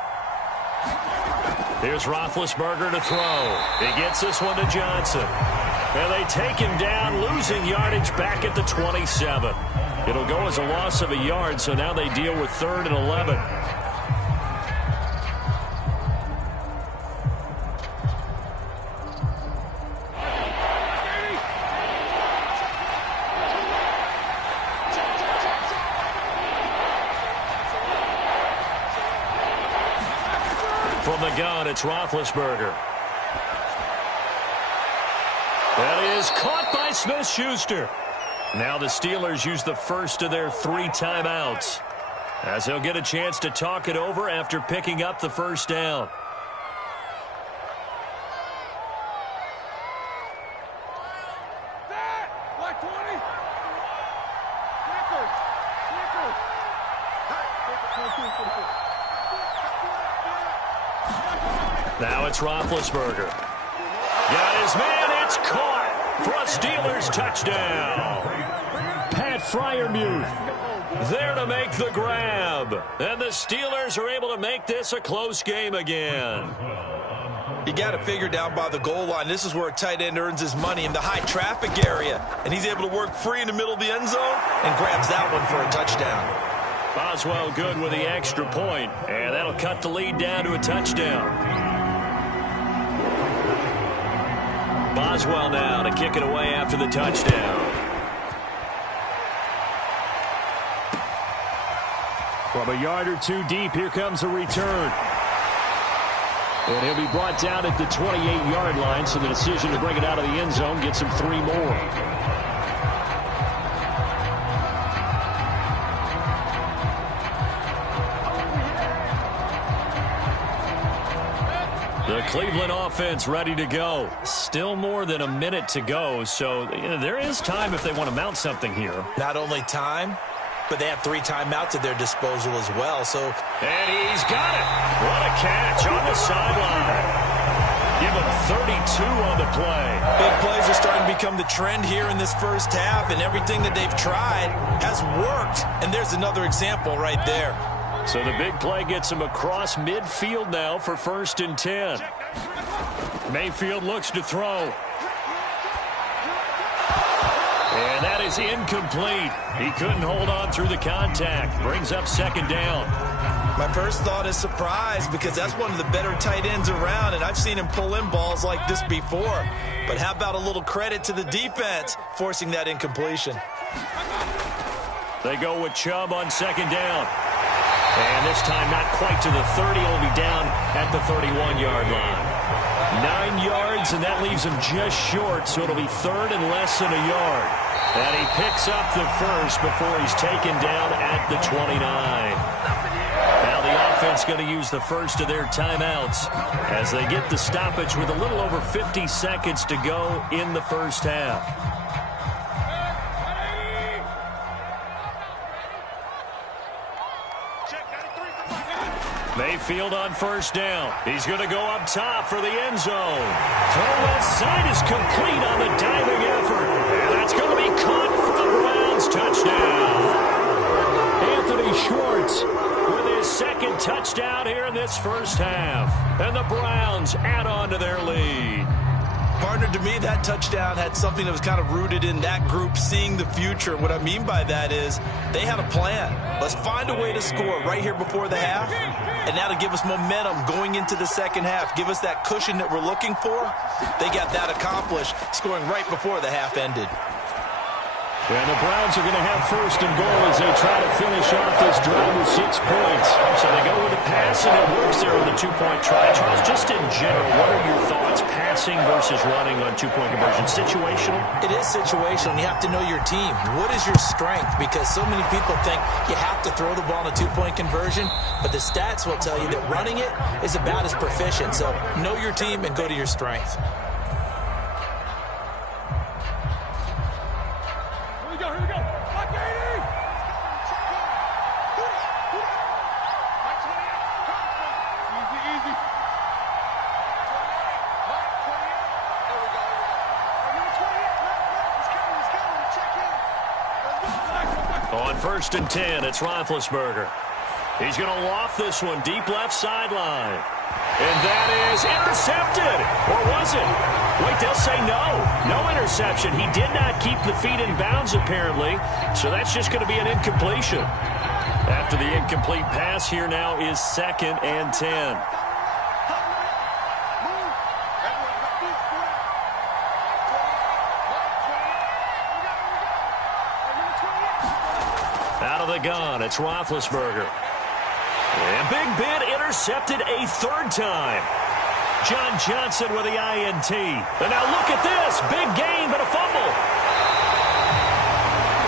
Here's Roethlisberger to throw. He gets this one to Johnson. And they take him down, losing yardage back at the 27. It'll go as a loss of a yard, so now they deal with 3rd and 11. From the gun, it's Roethlisberger. That is caught by Smith-Schuster. Now the Steelers use the first of their 3 timeouts, as they'll get a chance to talk it over after picking up the first down. Now it's Roethlisberger. Got his man. It's caught for a Steelers touchdown. Pat Freiermuth there to make the grab. And the Steelers are able to make this a close game again. You got to figure down by the goal line. This is where a tight end earns his money, in the high traffic area. And he's able to work free in the middle of the end zone and grabs that one for a touchdown. Boswell good with the extra point, and that'll cut the lead down to a touchdown. Boswell now to kick it away after the touchdown. From a yard or 2 deep, here comes a return. And he'll be brought down at the 28-yard line, so the decision to bring it out of the end zone gets him 3 more. The Cleveland offense ready to go. Still more than a minute to go, so there is time if they want to mount something here. Not only time, but they have 3 timeouts at their disposal as well. And he's got it. What a catch on the sideline. Give him 32 on the play. Big plays are starting to become the trend here in this first half, and everything that they've tried has worked. And there's another example right there. So the big play gets him across midfield now for 1st and 10. Mayfield looks to throw. And that is incomplete. He couldn't hold on through the contact. Brings up 2nd down. My first thought is surprise, because that's one of the better tight ends around, and I've seen him pull in balls like this before. But how about a little credit to the defense forcing that incompletion? They go with Chubb on 2nd down. And this time not quite to the 30. He'll be down at the 31-yard line. 9 yards, and that leaves him just short, so it'll be 3rd and less than a yard. And he picks up the first before he's taken down at the 29. Now the offense going to use the first of their timeouts as they get the stoppage with a little over 50 seconds to go in the first half. Mayfield on first down. He's going to go up top for the end zone. Throw left side is complete on the diving effort. And that's going to be caught for the Browns. Touchdown. Anthony Schwartz with his second touchdown here in this first half. And the Browns add on to their lead. Partner, to me, that touchdown had something that was kind of rooted in that group seeing the future. What I mean by that is they had a plan. Let's find a way to score right here before the half, and that'll give us momentum going into the second half, give us that cushion that we're looking for. They got that accomplished, scoring right before the half ended. And the Browns are going to have first and goal as they try to finish off this drive with 6 points. So they go with a pass, and it works there on the two-point try. Charles, just in general, what are your thoughts, passing versus running on two-point conversion? Situational? It is situational. You have to know your team. What is your strength? Because so many people think you have to throw the ball in a two-point conversion, but the stats will tell you that running it is about as proficient. So know your team and go to your strength. On first and 10, it's Roethlisberger. He's going to loft this one deep left sideline. And that is intercepted. Or was it? Wait, they'll say no. No interception. He did not keep the feet in bounds, apparently. So that's just going to be an incompletion. After the incomplete pass, here now is 2nd and 10. Out of the gun, it's Roethlisberger. And Big Ben intercepted a 3rd time. John Johnson with the INT. And now look at this. Big gain, but a fumble.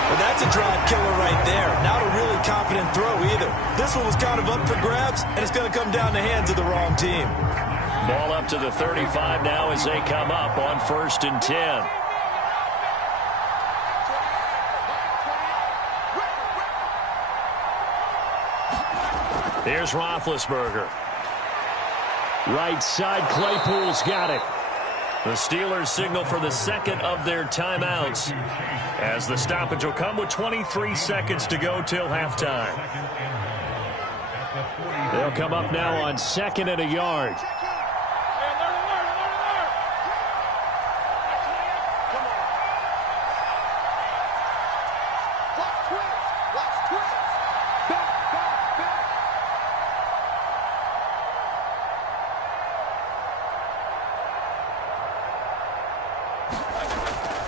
Well, that's a drive killer right there. Not a really confident throw either. This one was kind of up for grabs, and it's going to come down the hands of the wrong team. Ball up to the 35 now as they come up on 1st and 10. Here's Roethlisberger. Right side, Claypool's got it. The Steelers signal for the 2nd of their timeouts, as the stoppage will come with 23 seconds to go till halftime. They'll come up now on 2nd and a yard.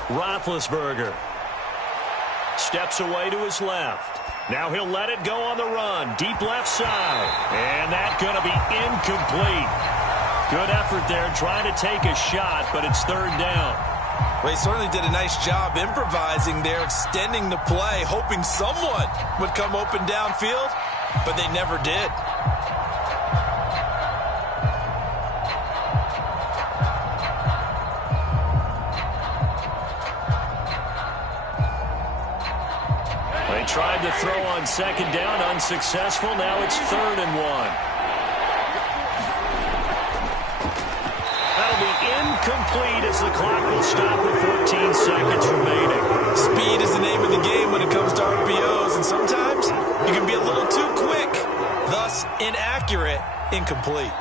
Roethlisberger steps away to his left. Now he'll let it go on the run. Deep left side. And that's going to be incomplete. Good effort there trying to take a shot, but it's 3rd down. Well, he certainly did a nice job improvising there, extending the play, hoping someone would come open downfield, but they never did. Tried to throw on 2nd down, unsuccessful. Now it's 3rd and 1. That'll be incomplete as the clock will stop with 14 seconds remaining. Speed is the name of the game when it comes to RPOs, and sometimes you can be a little too quick, thus inaccurate, incomplete.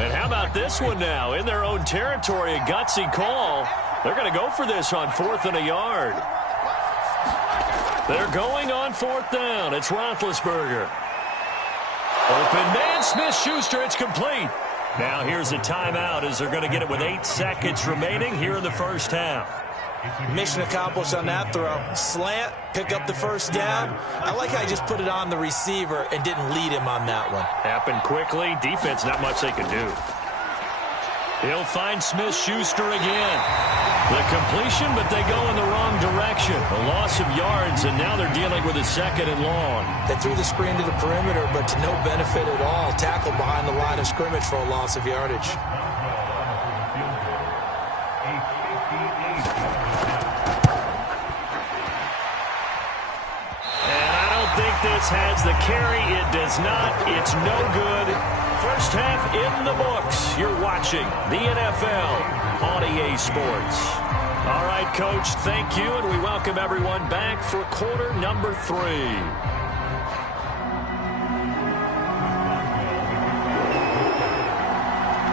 And how about this one now? In their own territory, a gutsy call. They're going to go for this on 4th and a yard. They're going on 4th down. It's Roethlisberger. Open man, Smith-Schuster. It's complete. Now here's a timeout as they're going to get it with 8 seconds remaining here in the first half. Mission accomplished on that throw. Slant, pick up the 1st down. I like how he just put it on the receiver and didn't lead him on that one. Happened quickly. Defense, not much they could do. He'll find Smith-Schuster again. The completion, but they go in the wrong direction. A loss of yards, and now they're dealing with a 2nd and long. They threw the screen to the perimeter, but to no benefit at all. Tackled behind the line of scrimmage for a loss of yardage. And I don't think this has the carry. It does not. It's no good. First half in the books. You're watching the NFL on EA Sports. All right, Coach, thank you, and we welcome everyone back for quarter number 3.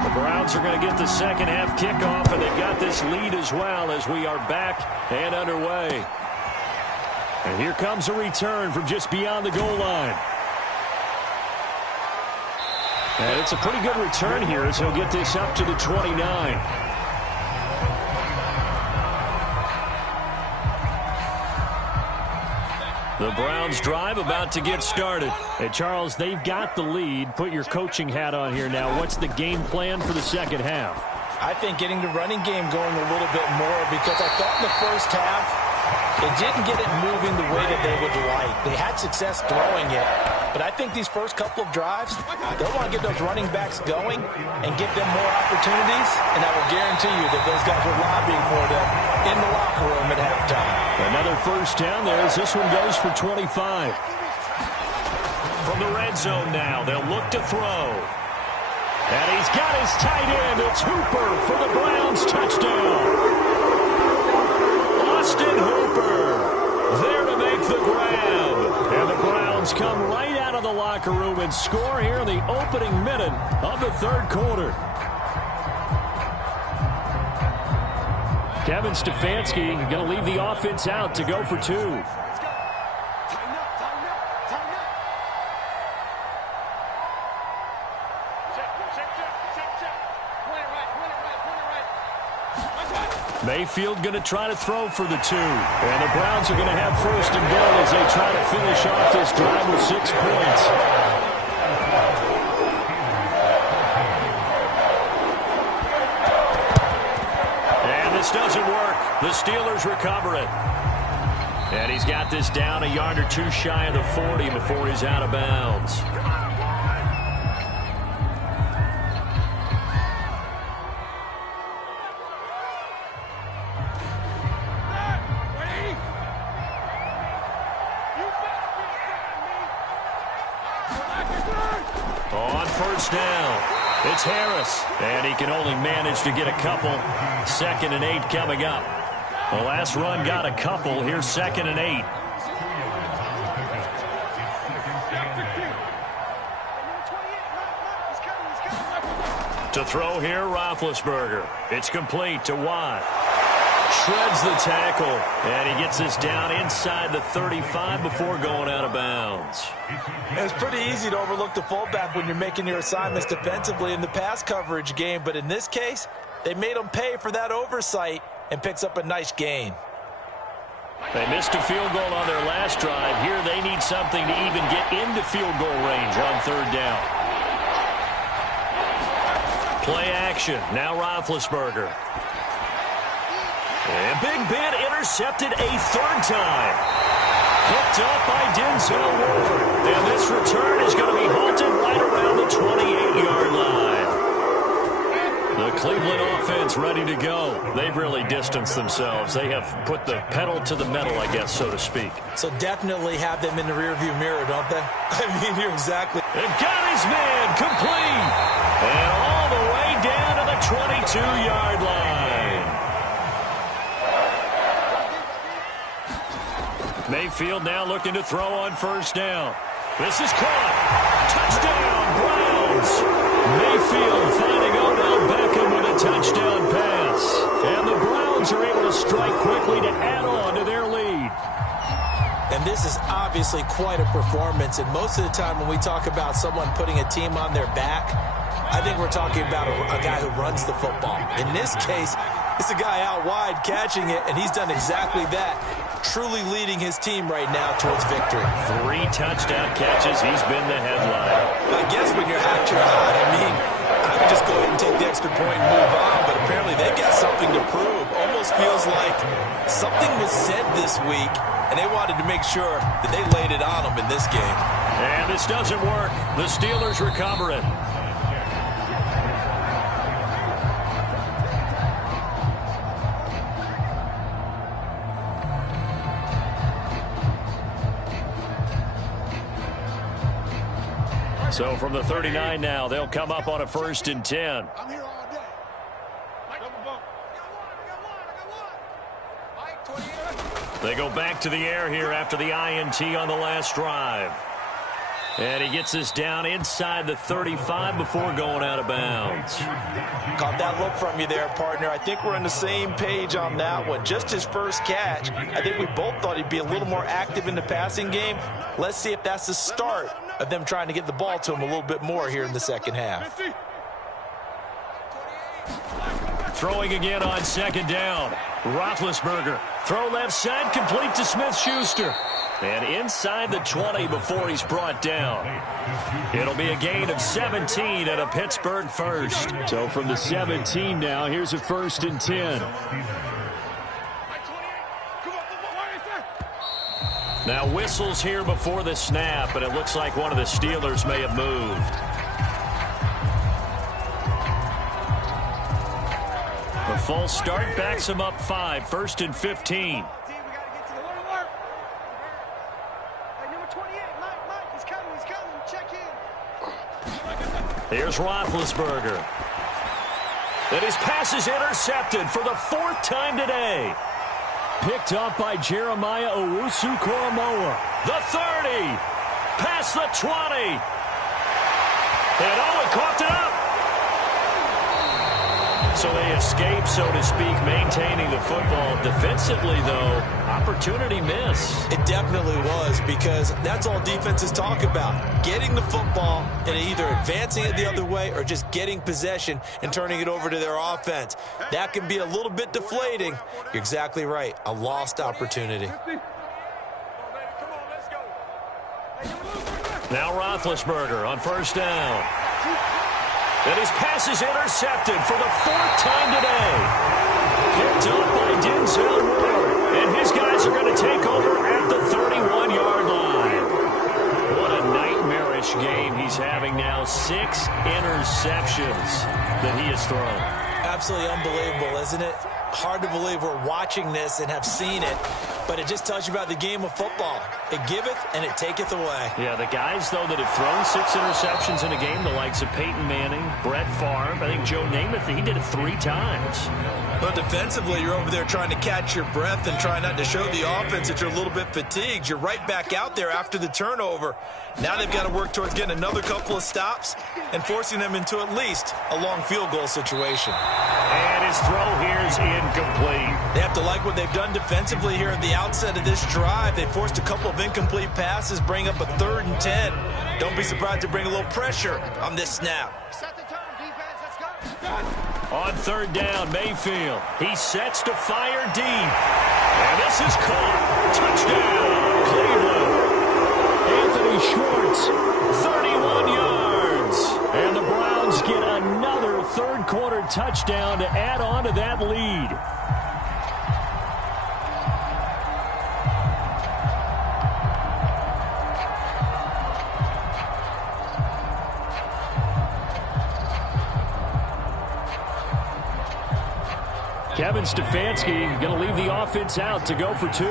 The Browns are going to get the second half kickoff, and they've got this lead as well as we are back and underway. And here comes a return from just beyond the goal line. And it's a pretty good return here as he'll get this up to the 29. The Browns drive about to get started. Hey, Charles, they've got the lead. Put your coaching hat on here now. What's the game plan for the second half? I think getting the running game going a little bit more, because I thought in the first half they didn't get it moving the way that they would like. They had success throwing it, but I think these first couple of drives, they'll want to get those running backs going and give them more opportunities, and I will guarantee you that those guys were lobbying for them in the locker room at halftime. Another first down there as this one goes for 25. From the red zone now, they'll look to throw. And he's got his tight end. It's Hooper for the Browns touchdown. Austin Hooper there to make the grab. And the Browns come right out of the locker room and score here in the opening minute of the third quarter. Kevin Stefanski going to leave the offense out to go for 2. Mayfield going to try to throw for the 2. And the Browns are going to have first and goal as they try to finish off this drive with 6 points. And this doesn't work. The Steelers recover it. And he's got this down a yard or 2 shy of the 40 before he's out of bounds. Down. It's Harris, and he can only manage to get a couple. 2nd and 8 coming up. The last run got a couple. Here's 2nd and 8. To throw here, Roethlisberger. It's complete to Watt. Shreds the tackle, and he gets this down inside the 35 before going out of bounds. It's pretty easy to overlook the fullback when you're making your assignments defensively in the pass coverage game, but in this case, they made him pay for that oversight and picks up a nice gain. They missed a field goal on their last drive. Here they need something to even get into field goal range on 3rd down. Play action. Now Roethlisberger. And Big Ben intercepted a 3rd time. Picked up by Denzel Ward. And this return is going to be halted right around the 28-yard line. The Cleveland offense ready to go. They've really distanced themselves. They have put the pedal to the metal, I guess, so to speak. So definitely have them in the rearview mirror, don't they? I mean, you're exactly. They've got his man complete. And all the way down to the 22-yard line. Mayfield now looking to throw on 1st down. This is caught. Touchdown, Browns. Mayfield finding Odell Beckham with a touchdown pass. And the Browns are able to strike quickly to add on to their lead. And this is obviously quite a performance. And most of the time when we talk about someone putting a team on their back, I think we're talking about a guy who runs the football. In this case, it's a guy out wide catching it, and he's done exactly that. Truly leading his team right now towards victory. 3 touchdown catches. He's been the headline. I guess when you're hot, you're hot. I mean, I would just go ahead and take the extra point and move on. something was said this week, and they wanted to make sure that they laid it on them in this game. And this doesn't work. The Steelers recover it. So from the 39 now, they'll come up on a 1st and 10. I'm here all day. They go back to the air here after the INT on the last drive. And he gets us down inside the 35 before going out of bounds. Caught that look from you there, partner. I think we're on the same page on that one. Just his first catch. I think we both thought he'd be a little more active in the passing game. Let's see if that's the start of them trying to get the ball to him a little bit more here in the second half. Throwing again on 2nd down. Roethlisberger. Throw left side, complete to Smith-Schuster. And inside the 20 before he's brought down. It'll be a gain of 17 and a Pittsburgh 1st. So from the 17 now, here's a 1st and 10. Now whistles here before the snap, and it looks like one of the Steelers may have moved. The false start backs him up 5, 1st and 15. Here's Roethlisberger. And his pass is intercepted for the 4th time today. Picked up by Jeremiah Owusu-Koramoah. The 30. Past the 20. And he coughed it up. So they escape, so to speak, maintaining the football. Defensively, though, opportunity miss. It definitely was, because that's all defenses talk about. Getting the football and either advancing it the other way or just getting possession and turning it over to their offense. That can be a little bit deflating. You're exactly right. A lost opportunity. Now Roethlisberger on 1st down. And his pass is intercepted for the 4th time today. Picked up by Denzel Ward. And his guys are going to take over at the 31-yard line. What a nightmarish game he's having now. 6 interceptions that he has thrown. Absolutely unbelievable, isn't it? Hard to believe we're watching this and have seen it, but it just tells you about the game of football. It giveth and it taketh away. Yeah, the guys, though, that have thrown 6 interceptions in a game, the likes of Peyton Manning, Brett Favre, I think Joe Namath, he did it 3 times. Well, defensively, you're over there trying to catch your breath and try not to show the offense that you're a little bit fatigued. You're right back out there after the turnover. Now they've got to work towards getting another couple of stops and forcing them into at least a long field goal situation. And his throw here is incomplete. They have to like what they've done defensively here at the outset of this drive. They forced a couple of incomplete passes, bring up a 3rd and 10. Don't be surprised to bring a little pressure on this snap. On 3rd down, Mayfield. He sets to fire deep. And this is caught. Touchdown, Cleveland. Anthony Schwartz, 31 yards. And the Browns get another 3rd quarter touchdown to add on to that lead. Kevin Stefanski going to leave the offense out to go for 2.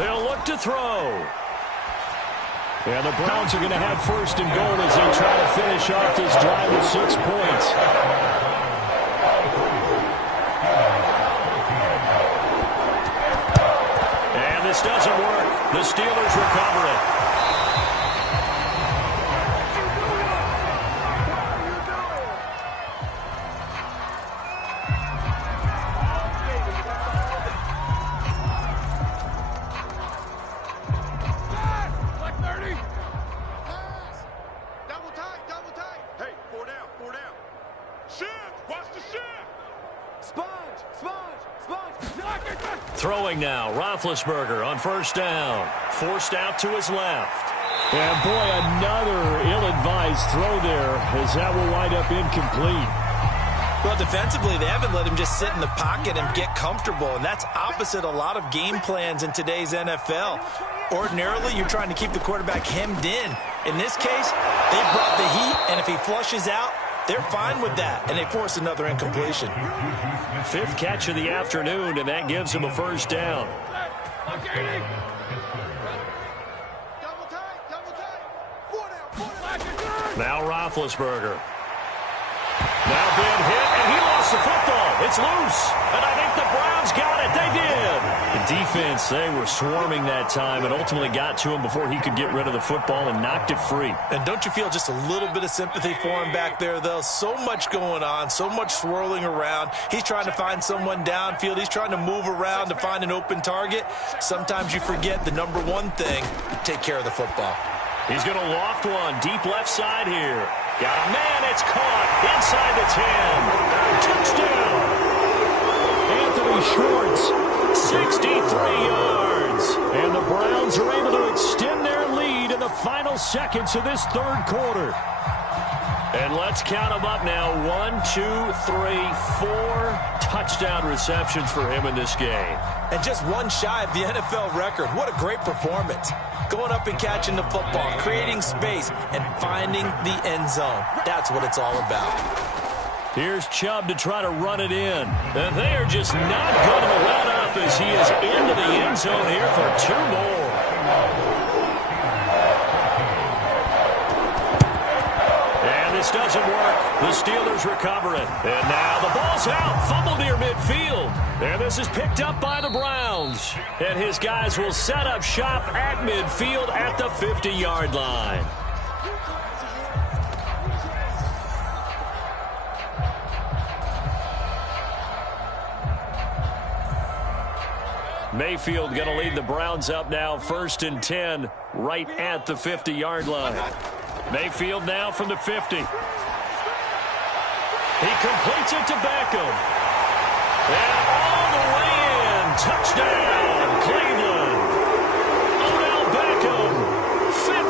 They'll look to throw. And the Browns are going to have 1st and goal as they try to finish off this drive with 6 points. And this doesn't work. The Steelers recover it. Throwing now, Roethlisberger on 1st down. Forced out to his left. And boy, another ill-advised throw there, as that will wind up incomplete. Well, defensively, they haven't let him just sit in the pocket and get comfortable, and that's opposite a lot of game plans in today's NFL. Ordinarily, you're trying to keep the quarterback hemmed in. In this case, they brought the heat, and if he flushes out, they're fine with that, and they force another incompletion. 5th catch of the afternoon, and that gives him a first down. Now Roethlisberger. Now been hit, and he lost the football. It's loose, and I think the Browns got it. They did. The defense, they were swarming that time and ultimately got to him before he could get rid of the football and knocked it free. And don't you feel just a little bit of sympathy for him back there, though? So much going on, so much swirling around. He's trying to find someone downfield. He's trying to move around to find an open target. Sometimes you forget the number one thing, take care of the football. He's going to loft one deep left side here. Got a man, it's caught inside the 10. Touchdown. Anthony Schwartz, 63 yards. And the Browns are able to extend their lead in the final seconds of this third quarter. And let's count them up now. 1, 2, 3, 4 touchdown receptions for him in this game. And just one shy of the NFL record. What a great performance. Going up and catching the football, creating space, and finding the end zone. That's what it's all about. Here's Chubb to try to run it in. And they are just not going to let up as he is into the end zone here for 2 more. And this doesn't work. The Steelers recover it. And now the ball's out. Fumble near midfield. And this is picked up by the Browns. And his guys will set up shop at midfield at the 50-yard line. Mayfield going to lead the Browns up now, 1st and 10, right at the 50-yard line. Mayfield now from the 50. He completes it to Beckham. And all the way in. Touchdown, Cleveland. Odell Beckham,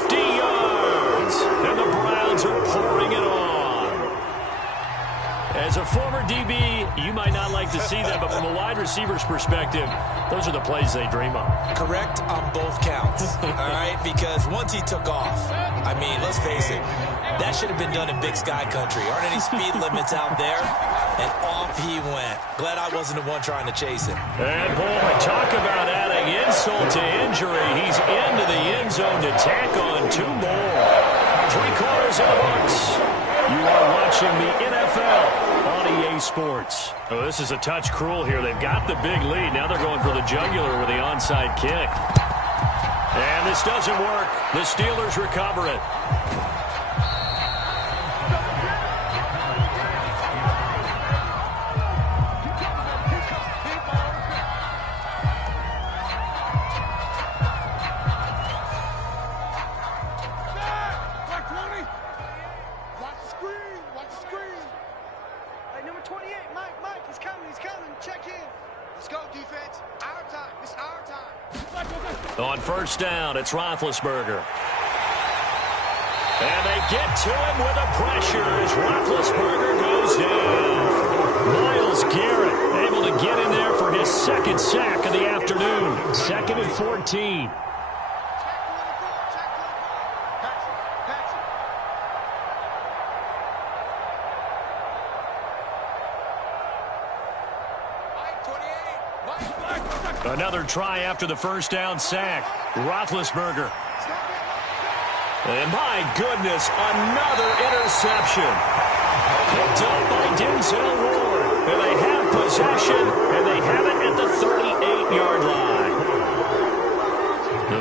50 yards. And the Browns are pouring it on. As a former DB, you might not like to see that, but from a wide receiver's perspective, those are the plays they dream of. Correct on both counts, all right? Because once he took off, I mean, let's face it, that should have been done in Big Sky Country. Aren't any speed limits out there? And off he went. Glad I wasn't the one trying to chase him. And, boy, talk about adding insult to injury. He's into the end zone to tack on 2 more. 3 quarters in the books. You are watching the NFL on EA Sports. Oh, this is a touch cruel here. They've got the big lead. Now they're going for the jugular with the onside kick. And this doesn't work. The Steelers recover it. On 1st down, it's Roethlisberger. And they get to him with the pressure as Roethlisberger goes down. Myles Garrett able to get in there for his 2nd sack of the afternoon. 2nd and 14. Another try after the 1st down sack. Roethlisberger. And my goodness, another interception. Picked up by Denzel Ward. And they have possession, and they have it at the 38-yard line.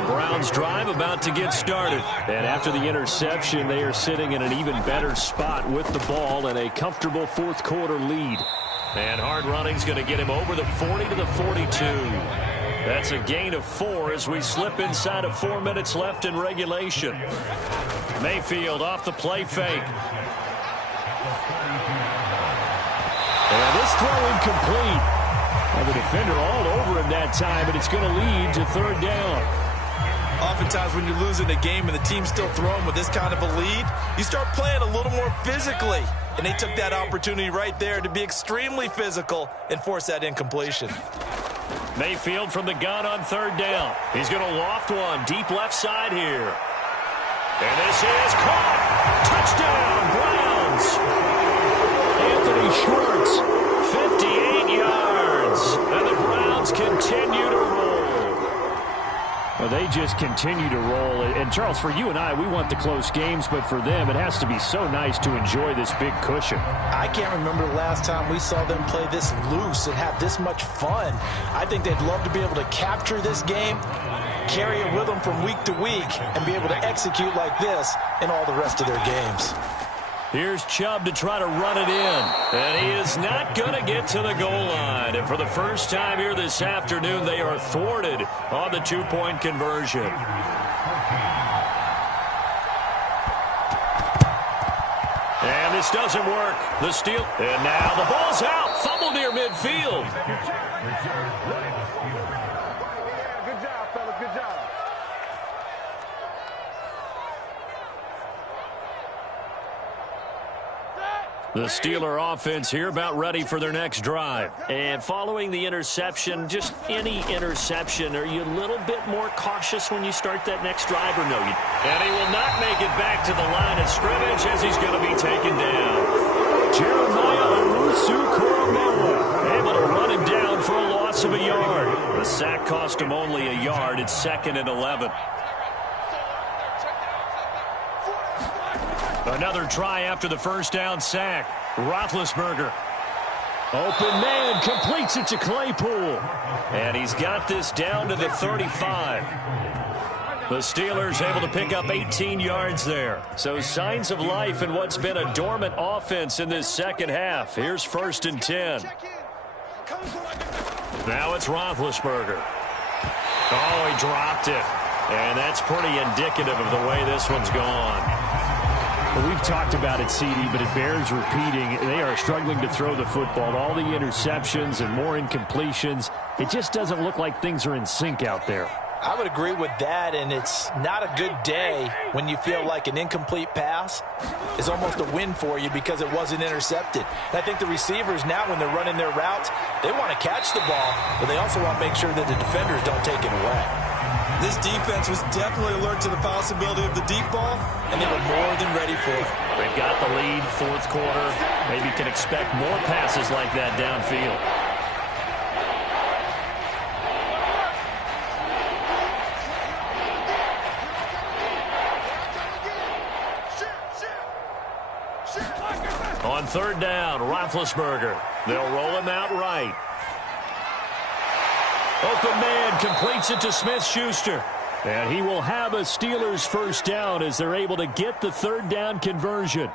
The Browns drive about to get started. And after the interception, they are sitting in an even better spot with the ball and a comfortable 4th quarter lead. And hard running's going to get him over the 40 to the 42. That's a gain of 4 as we slip inside of 4 minutes left in regulation. Mayfield off the play fake. And this throw incomplete. And the defender all over him that time, but it's going to lead to 3rd down. Oftentimes when you're losing a game and the team's still throwing with this kind of a lead, you start playing a little more physically. and they took that opportunity right there to be extremely physical and force that incompletion. Mayfield from the gun on third down. He's going to loft one deep left side here. And this is caught. Touchdown, Browns. Anthony Schwartz, 58 yards. And the Browns continue to roll. Well, they just continue to roll. And, Charles, for you and I, we want the close games, but for them, it has to be so nice to enjoy this big cushion. I can't remember the last time we saw them play this loose and have this much fun. I think they'd love to be able to capture this game, carry it with them from week to week, and be able to execute like this in all the rest of their games. Here's Chubb to try to run it in. And he is not going to get to the goal line. And for the first time here this afternoon, they are thwarted on the two-point conversion. And this doesn't work. The steal. And now the ball's out. Fumble near midfield. Good job, fellas. Good job. The Steeler offense here about ready for their next drive. And following the interception, just any interception, are you a little bit more cautious when you start that next drive or no? And he will not make it back to the line of scrimmage as he's going to be taken down. Jeremiah Owusu-Koramoah able to run him down for a loss of a yard. The sack cost him only a yard. It's 2nd and 11. Another try after the first down sack. Roethlisberger. Open man, completes it to Claypool. And he's got this down to the 35. The Steelers able to pick up 18 yards there. So signs of life in what's been a dormant offense in this second half. Here's 1st and 10. Now it's Roethlisberger. Oh, he dropped it. And that's pretty indicative of the way this one's gone. Well, we've talked about it, CD, but it bears repeating. They are struggling to throw the football. All the interceptions and more incompletions. It just doesn't look like things are in sync out there. I would agree with that, and it's not a good day when you feel like an incomplete pass is almost a win for you because it wasn't intercepted. And I think the receivers now, when they're running their routes, they want to catch the ball, but they also want to make sure that the defenders don't take it away. This defense was definitely alert to the possibility of the deep ball, and they were more than ready for it. They've got the lead, 4th quarter. Maybe can expect more passes like that downfield. On 3rd down, Roethlisberger. They'll roll him out right. Open man completes it to Smith-Schuster. And he will have a Steelers first down as they're able to get the 3rd down conversion.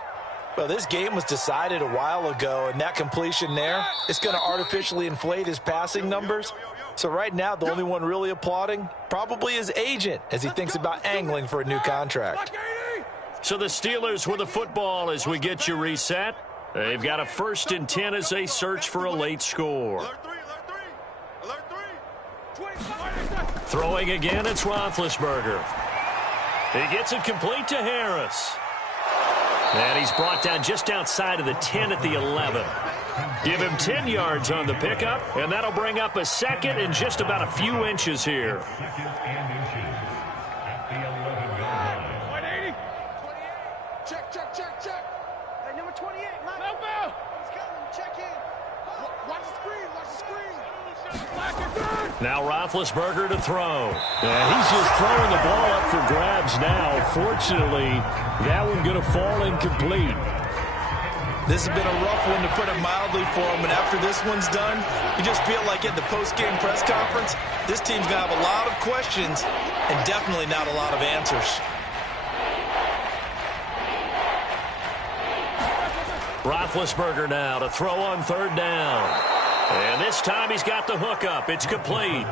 Well, this game was decided a while ago, and that completion there is going to artificially inflate his passing numbers. So right now, the only one really applauding probably his agent as he thinks about angling for a new contract. So the Steelers with the football as we get you reset. They've got a 1st and 10 as they search for a late score. Throwing again, it's Roethlisberger. He gets it complete to Harris. And he's brought down just outside of the 10 at the 11. Give him 10 yards on the pickup, and that'll bring up a 2nd and just about a few inches here. 180. Check. Hey, number 28. No bell. He's coming. Check in. Watch the screen. Now Roethlisberger to throw. Yeah, he's just throwing the ball up for grabs now. Fortunately, that one going to fall incomplete. This has been a rough one, to put it mildly, for him. And after this one's done, you just feel like at the post-game press conference, this team's going to have a lot of questions and definitely not a lot of answers. Roethlisberger now to throw on 3rd down. And this time he's got the hookup. It's complete.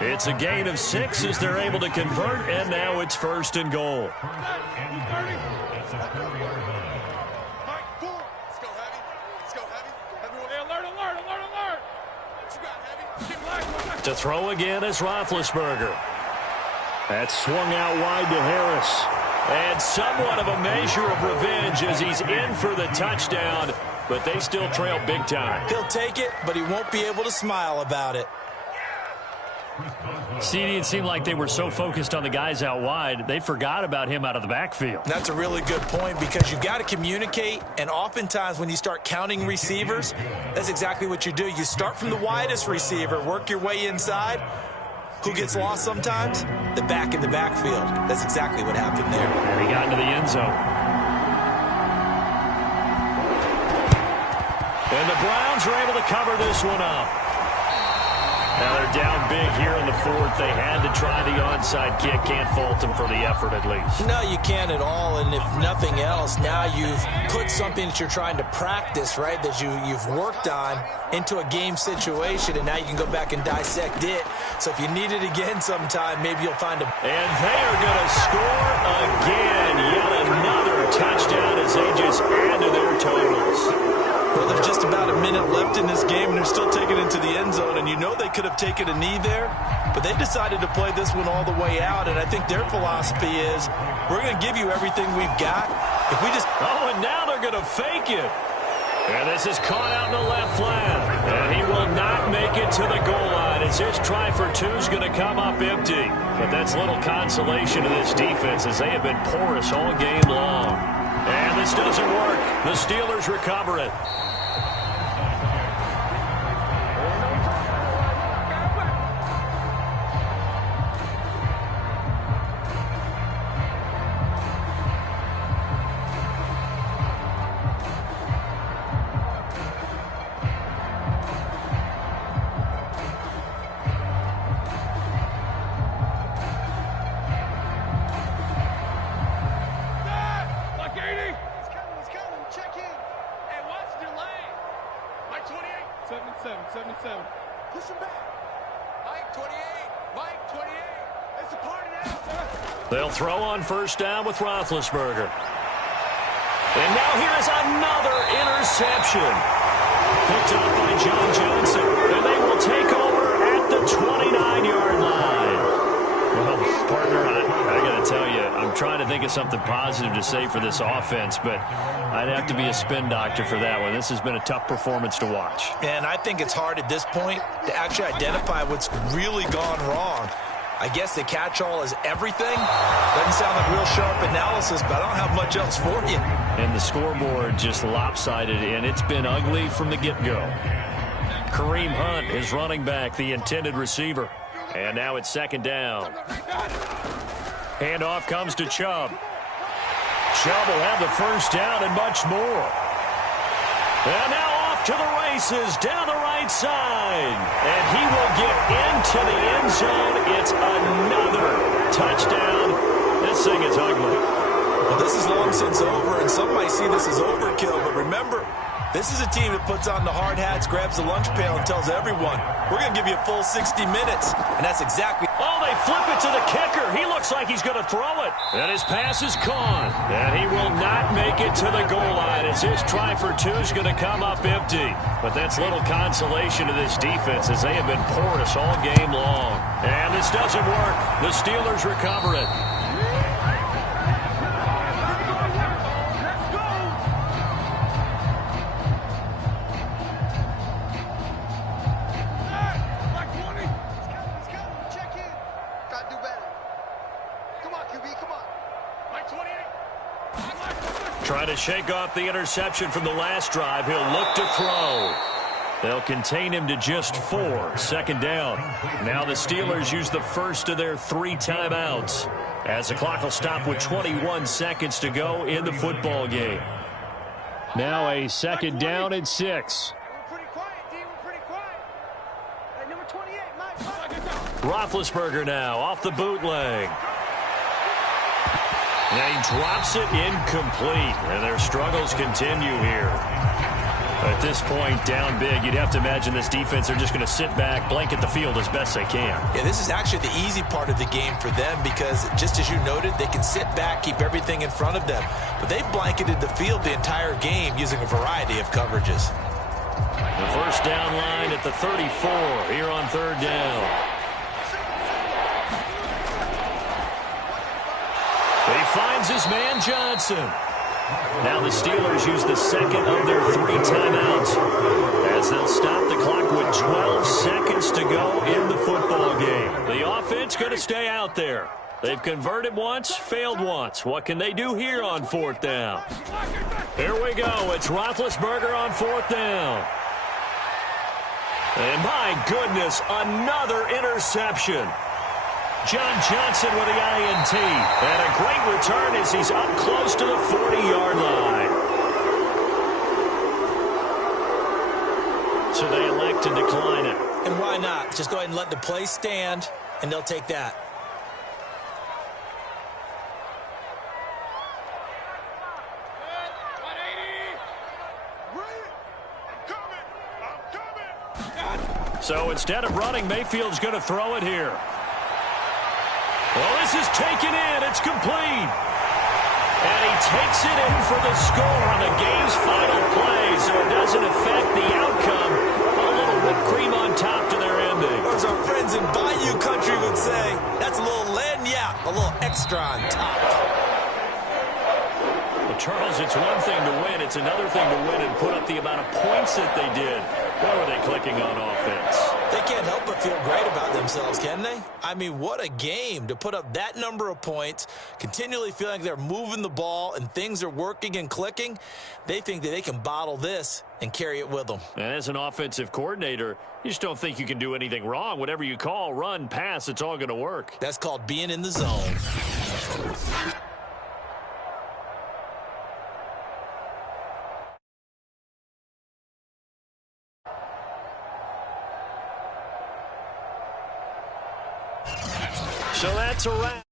It's a gain of 6 as they're able to convert, and now it's 1st and goal. To throw again is Roethlisberger. That swung out wide to Harris. And somewhat of a measure of revenge as he's in for the touchdown, but they still trail big time. He'll take it, but he won't be able to smile about it. CD, it seemed like they were so focused on the guys out wide, they forgot about him out of the backfield. That's a really good point because you've got to communicate, and oftentimes when you start counting receivers, that's exactly what you do. You start from the widest receiver, work your way inside. Who gets lost sometimes? The back in the backfield. That's exactly what happened there. And he got into the end zone. And the Browns are able to cover this one up. Now they're down big here in the fourth. They had to try the onside kick. Can't fault them for the effort at least. No, you can't at all. And if nothing else, now you've put something that you're trying to practice, right, that you've worked on into a game situation, and now you can go back and dissect it. So if you need it again sometime, maybe you'll find a... And they are going to score again. Yet another touchdown as they just add to their totals. Well, there's just about a minute left in this game, and they're still taking it to the end zone. And you know they could have taken a knee there, but they decided to play this one all the way out. And I think their philosophy is, we're going to give you everything we've got. If we just... Oh, and now they're going to fake it. And this is caught out in the left flat. And he will not make it to the goal line as his try for two is going to come up empty. But that's little consolation to this defense as they have been porous all game long. And this doesn't work. The Steelers recover it. They'll throw on first down with Roethlisberger. And now here's another interception. Picked up by John Johnson. And they will take over at the 29-yard line. Well, partner, I got to tell you, I'm trying to think of something positive to say for this offense, but I'd have to be a spin doctor for that one. This has been a tough performance to watch. And I think it's hard at this point to actually identify what's really gone wrong. I guess the catch-all is everything. Doesn't sound like real sharp analysis, but I don't have much else for you. And the scoreboard just lopsided, and it's been ugly from the get-go. Kareem Hunt is running back, the intended receiver. And now it's second down. Handoff comes to Chubb. Chubb will have the first down and much more. And now off to the races down the right side. And he will get into the end zone. It's another touchdown. This thing is ugly. Well, this is long since over, and some might see this as overkill. But remember, this is a team that puts on the hard hats, grabs the lunch pail, and tells everyone, we're going to give you a full 60 minutes. And that's exactly... Oh, they flip it to the kicker. He looks like he's going to throw it. And his pass is caught. And he will not make it to the goal line as his try for two is going to come up empty. But that's little consolation to this defense as they have been porous all game long. And this doesn't work. The Steelers recover it. Trying to shake off the interception from the last drive. He'll look to throw. They'll contain him to just 4. Second down. Now the Steelers use the first of their 3 timeouts as the clock will stop with 21 seconds to go in the football game. Now a second down and 6. We're pretty quiet, D. We're pretty quiet. Hey, number 28, Mike. Roethlisberger now off the bootleg. And he drops it incomplete. And their struggles continue here. At this point, down big, you'd have to imagine this defense are just going to sit back, blanket the field as best they can. Yeah, this is actually the easy part of the game for them because, just as you noted, they can sit back, keep everything in front of them. But they've blanketed the field the entire game using a variety of coverages. The first down line at the 34 here on third down. They finds his man Johnson. Now the Steelers use the second of their 3 timeouts as they'll stop the clock with 12 seconds to go in the football game. The offense going to stay out there. They've converted once, failed once. What can they do here on 4th down? Here we go. It's Roethlisberger on 4th down. And my goodness, another interception. John Johnson with the INT. And a great return as he's up close to the 40-yard line. So they elect to decline it. And why not? Just go ahead and let the play stand, and they'll take that. So instead of running, Mayfield's going to throw it here. Well, this is taken in. It's complete. And he takes it in for the score on the game's final play, so it doesn't affect the outcome. A little whipped cream on top to their ending. Or as our friends in Bayou Country would say, that's a little lagniappe, a little extra on top. Well, Charles, it's one thing to win. It's another thing to win and put up the amount of points that they did. What were they clicking on offense? They can't help but feel great about themselves, can they? I mean, what a game to put up that number of points, continually feeling like they're moving the ball and things are working and clicking. They think that they can bottle this and carry it with them. And as an offensive coordinator, you just don't think you can do anything wrong. Whatever you call, run, pass, it's all going to work. That's called being in the zone. So that's a wrap.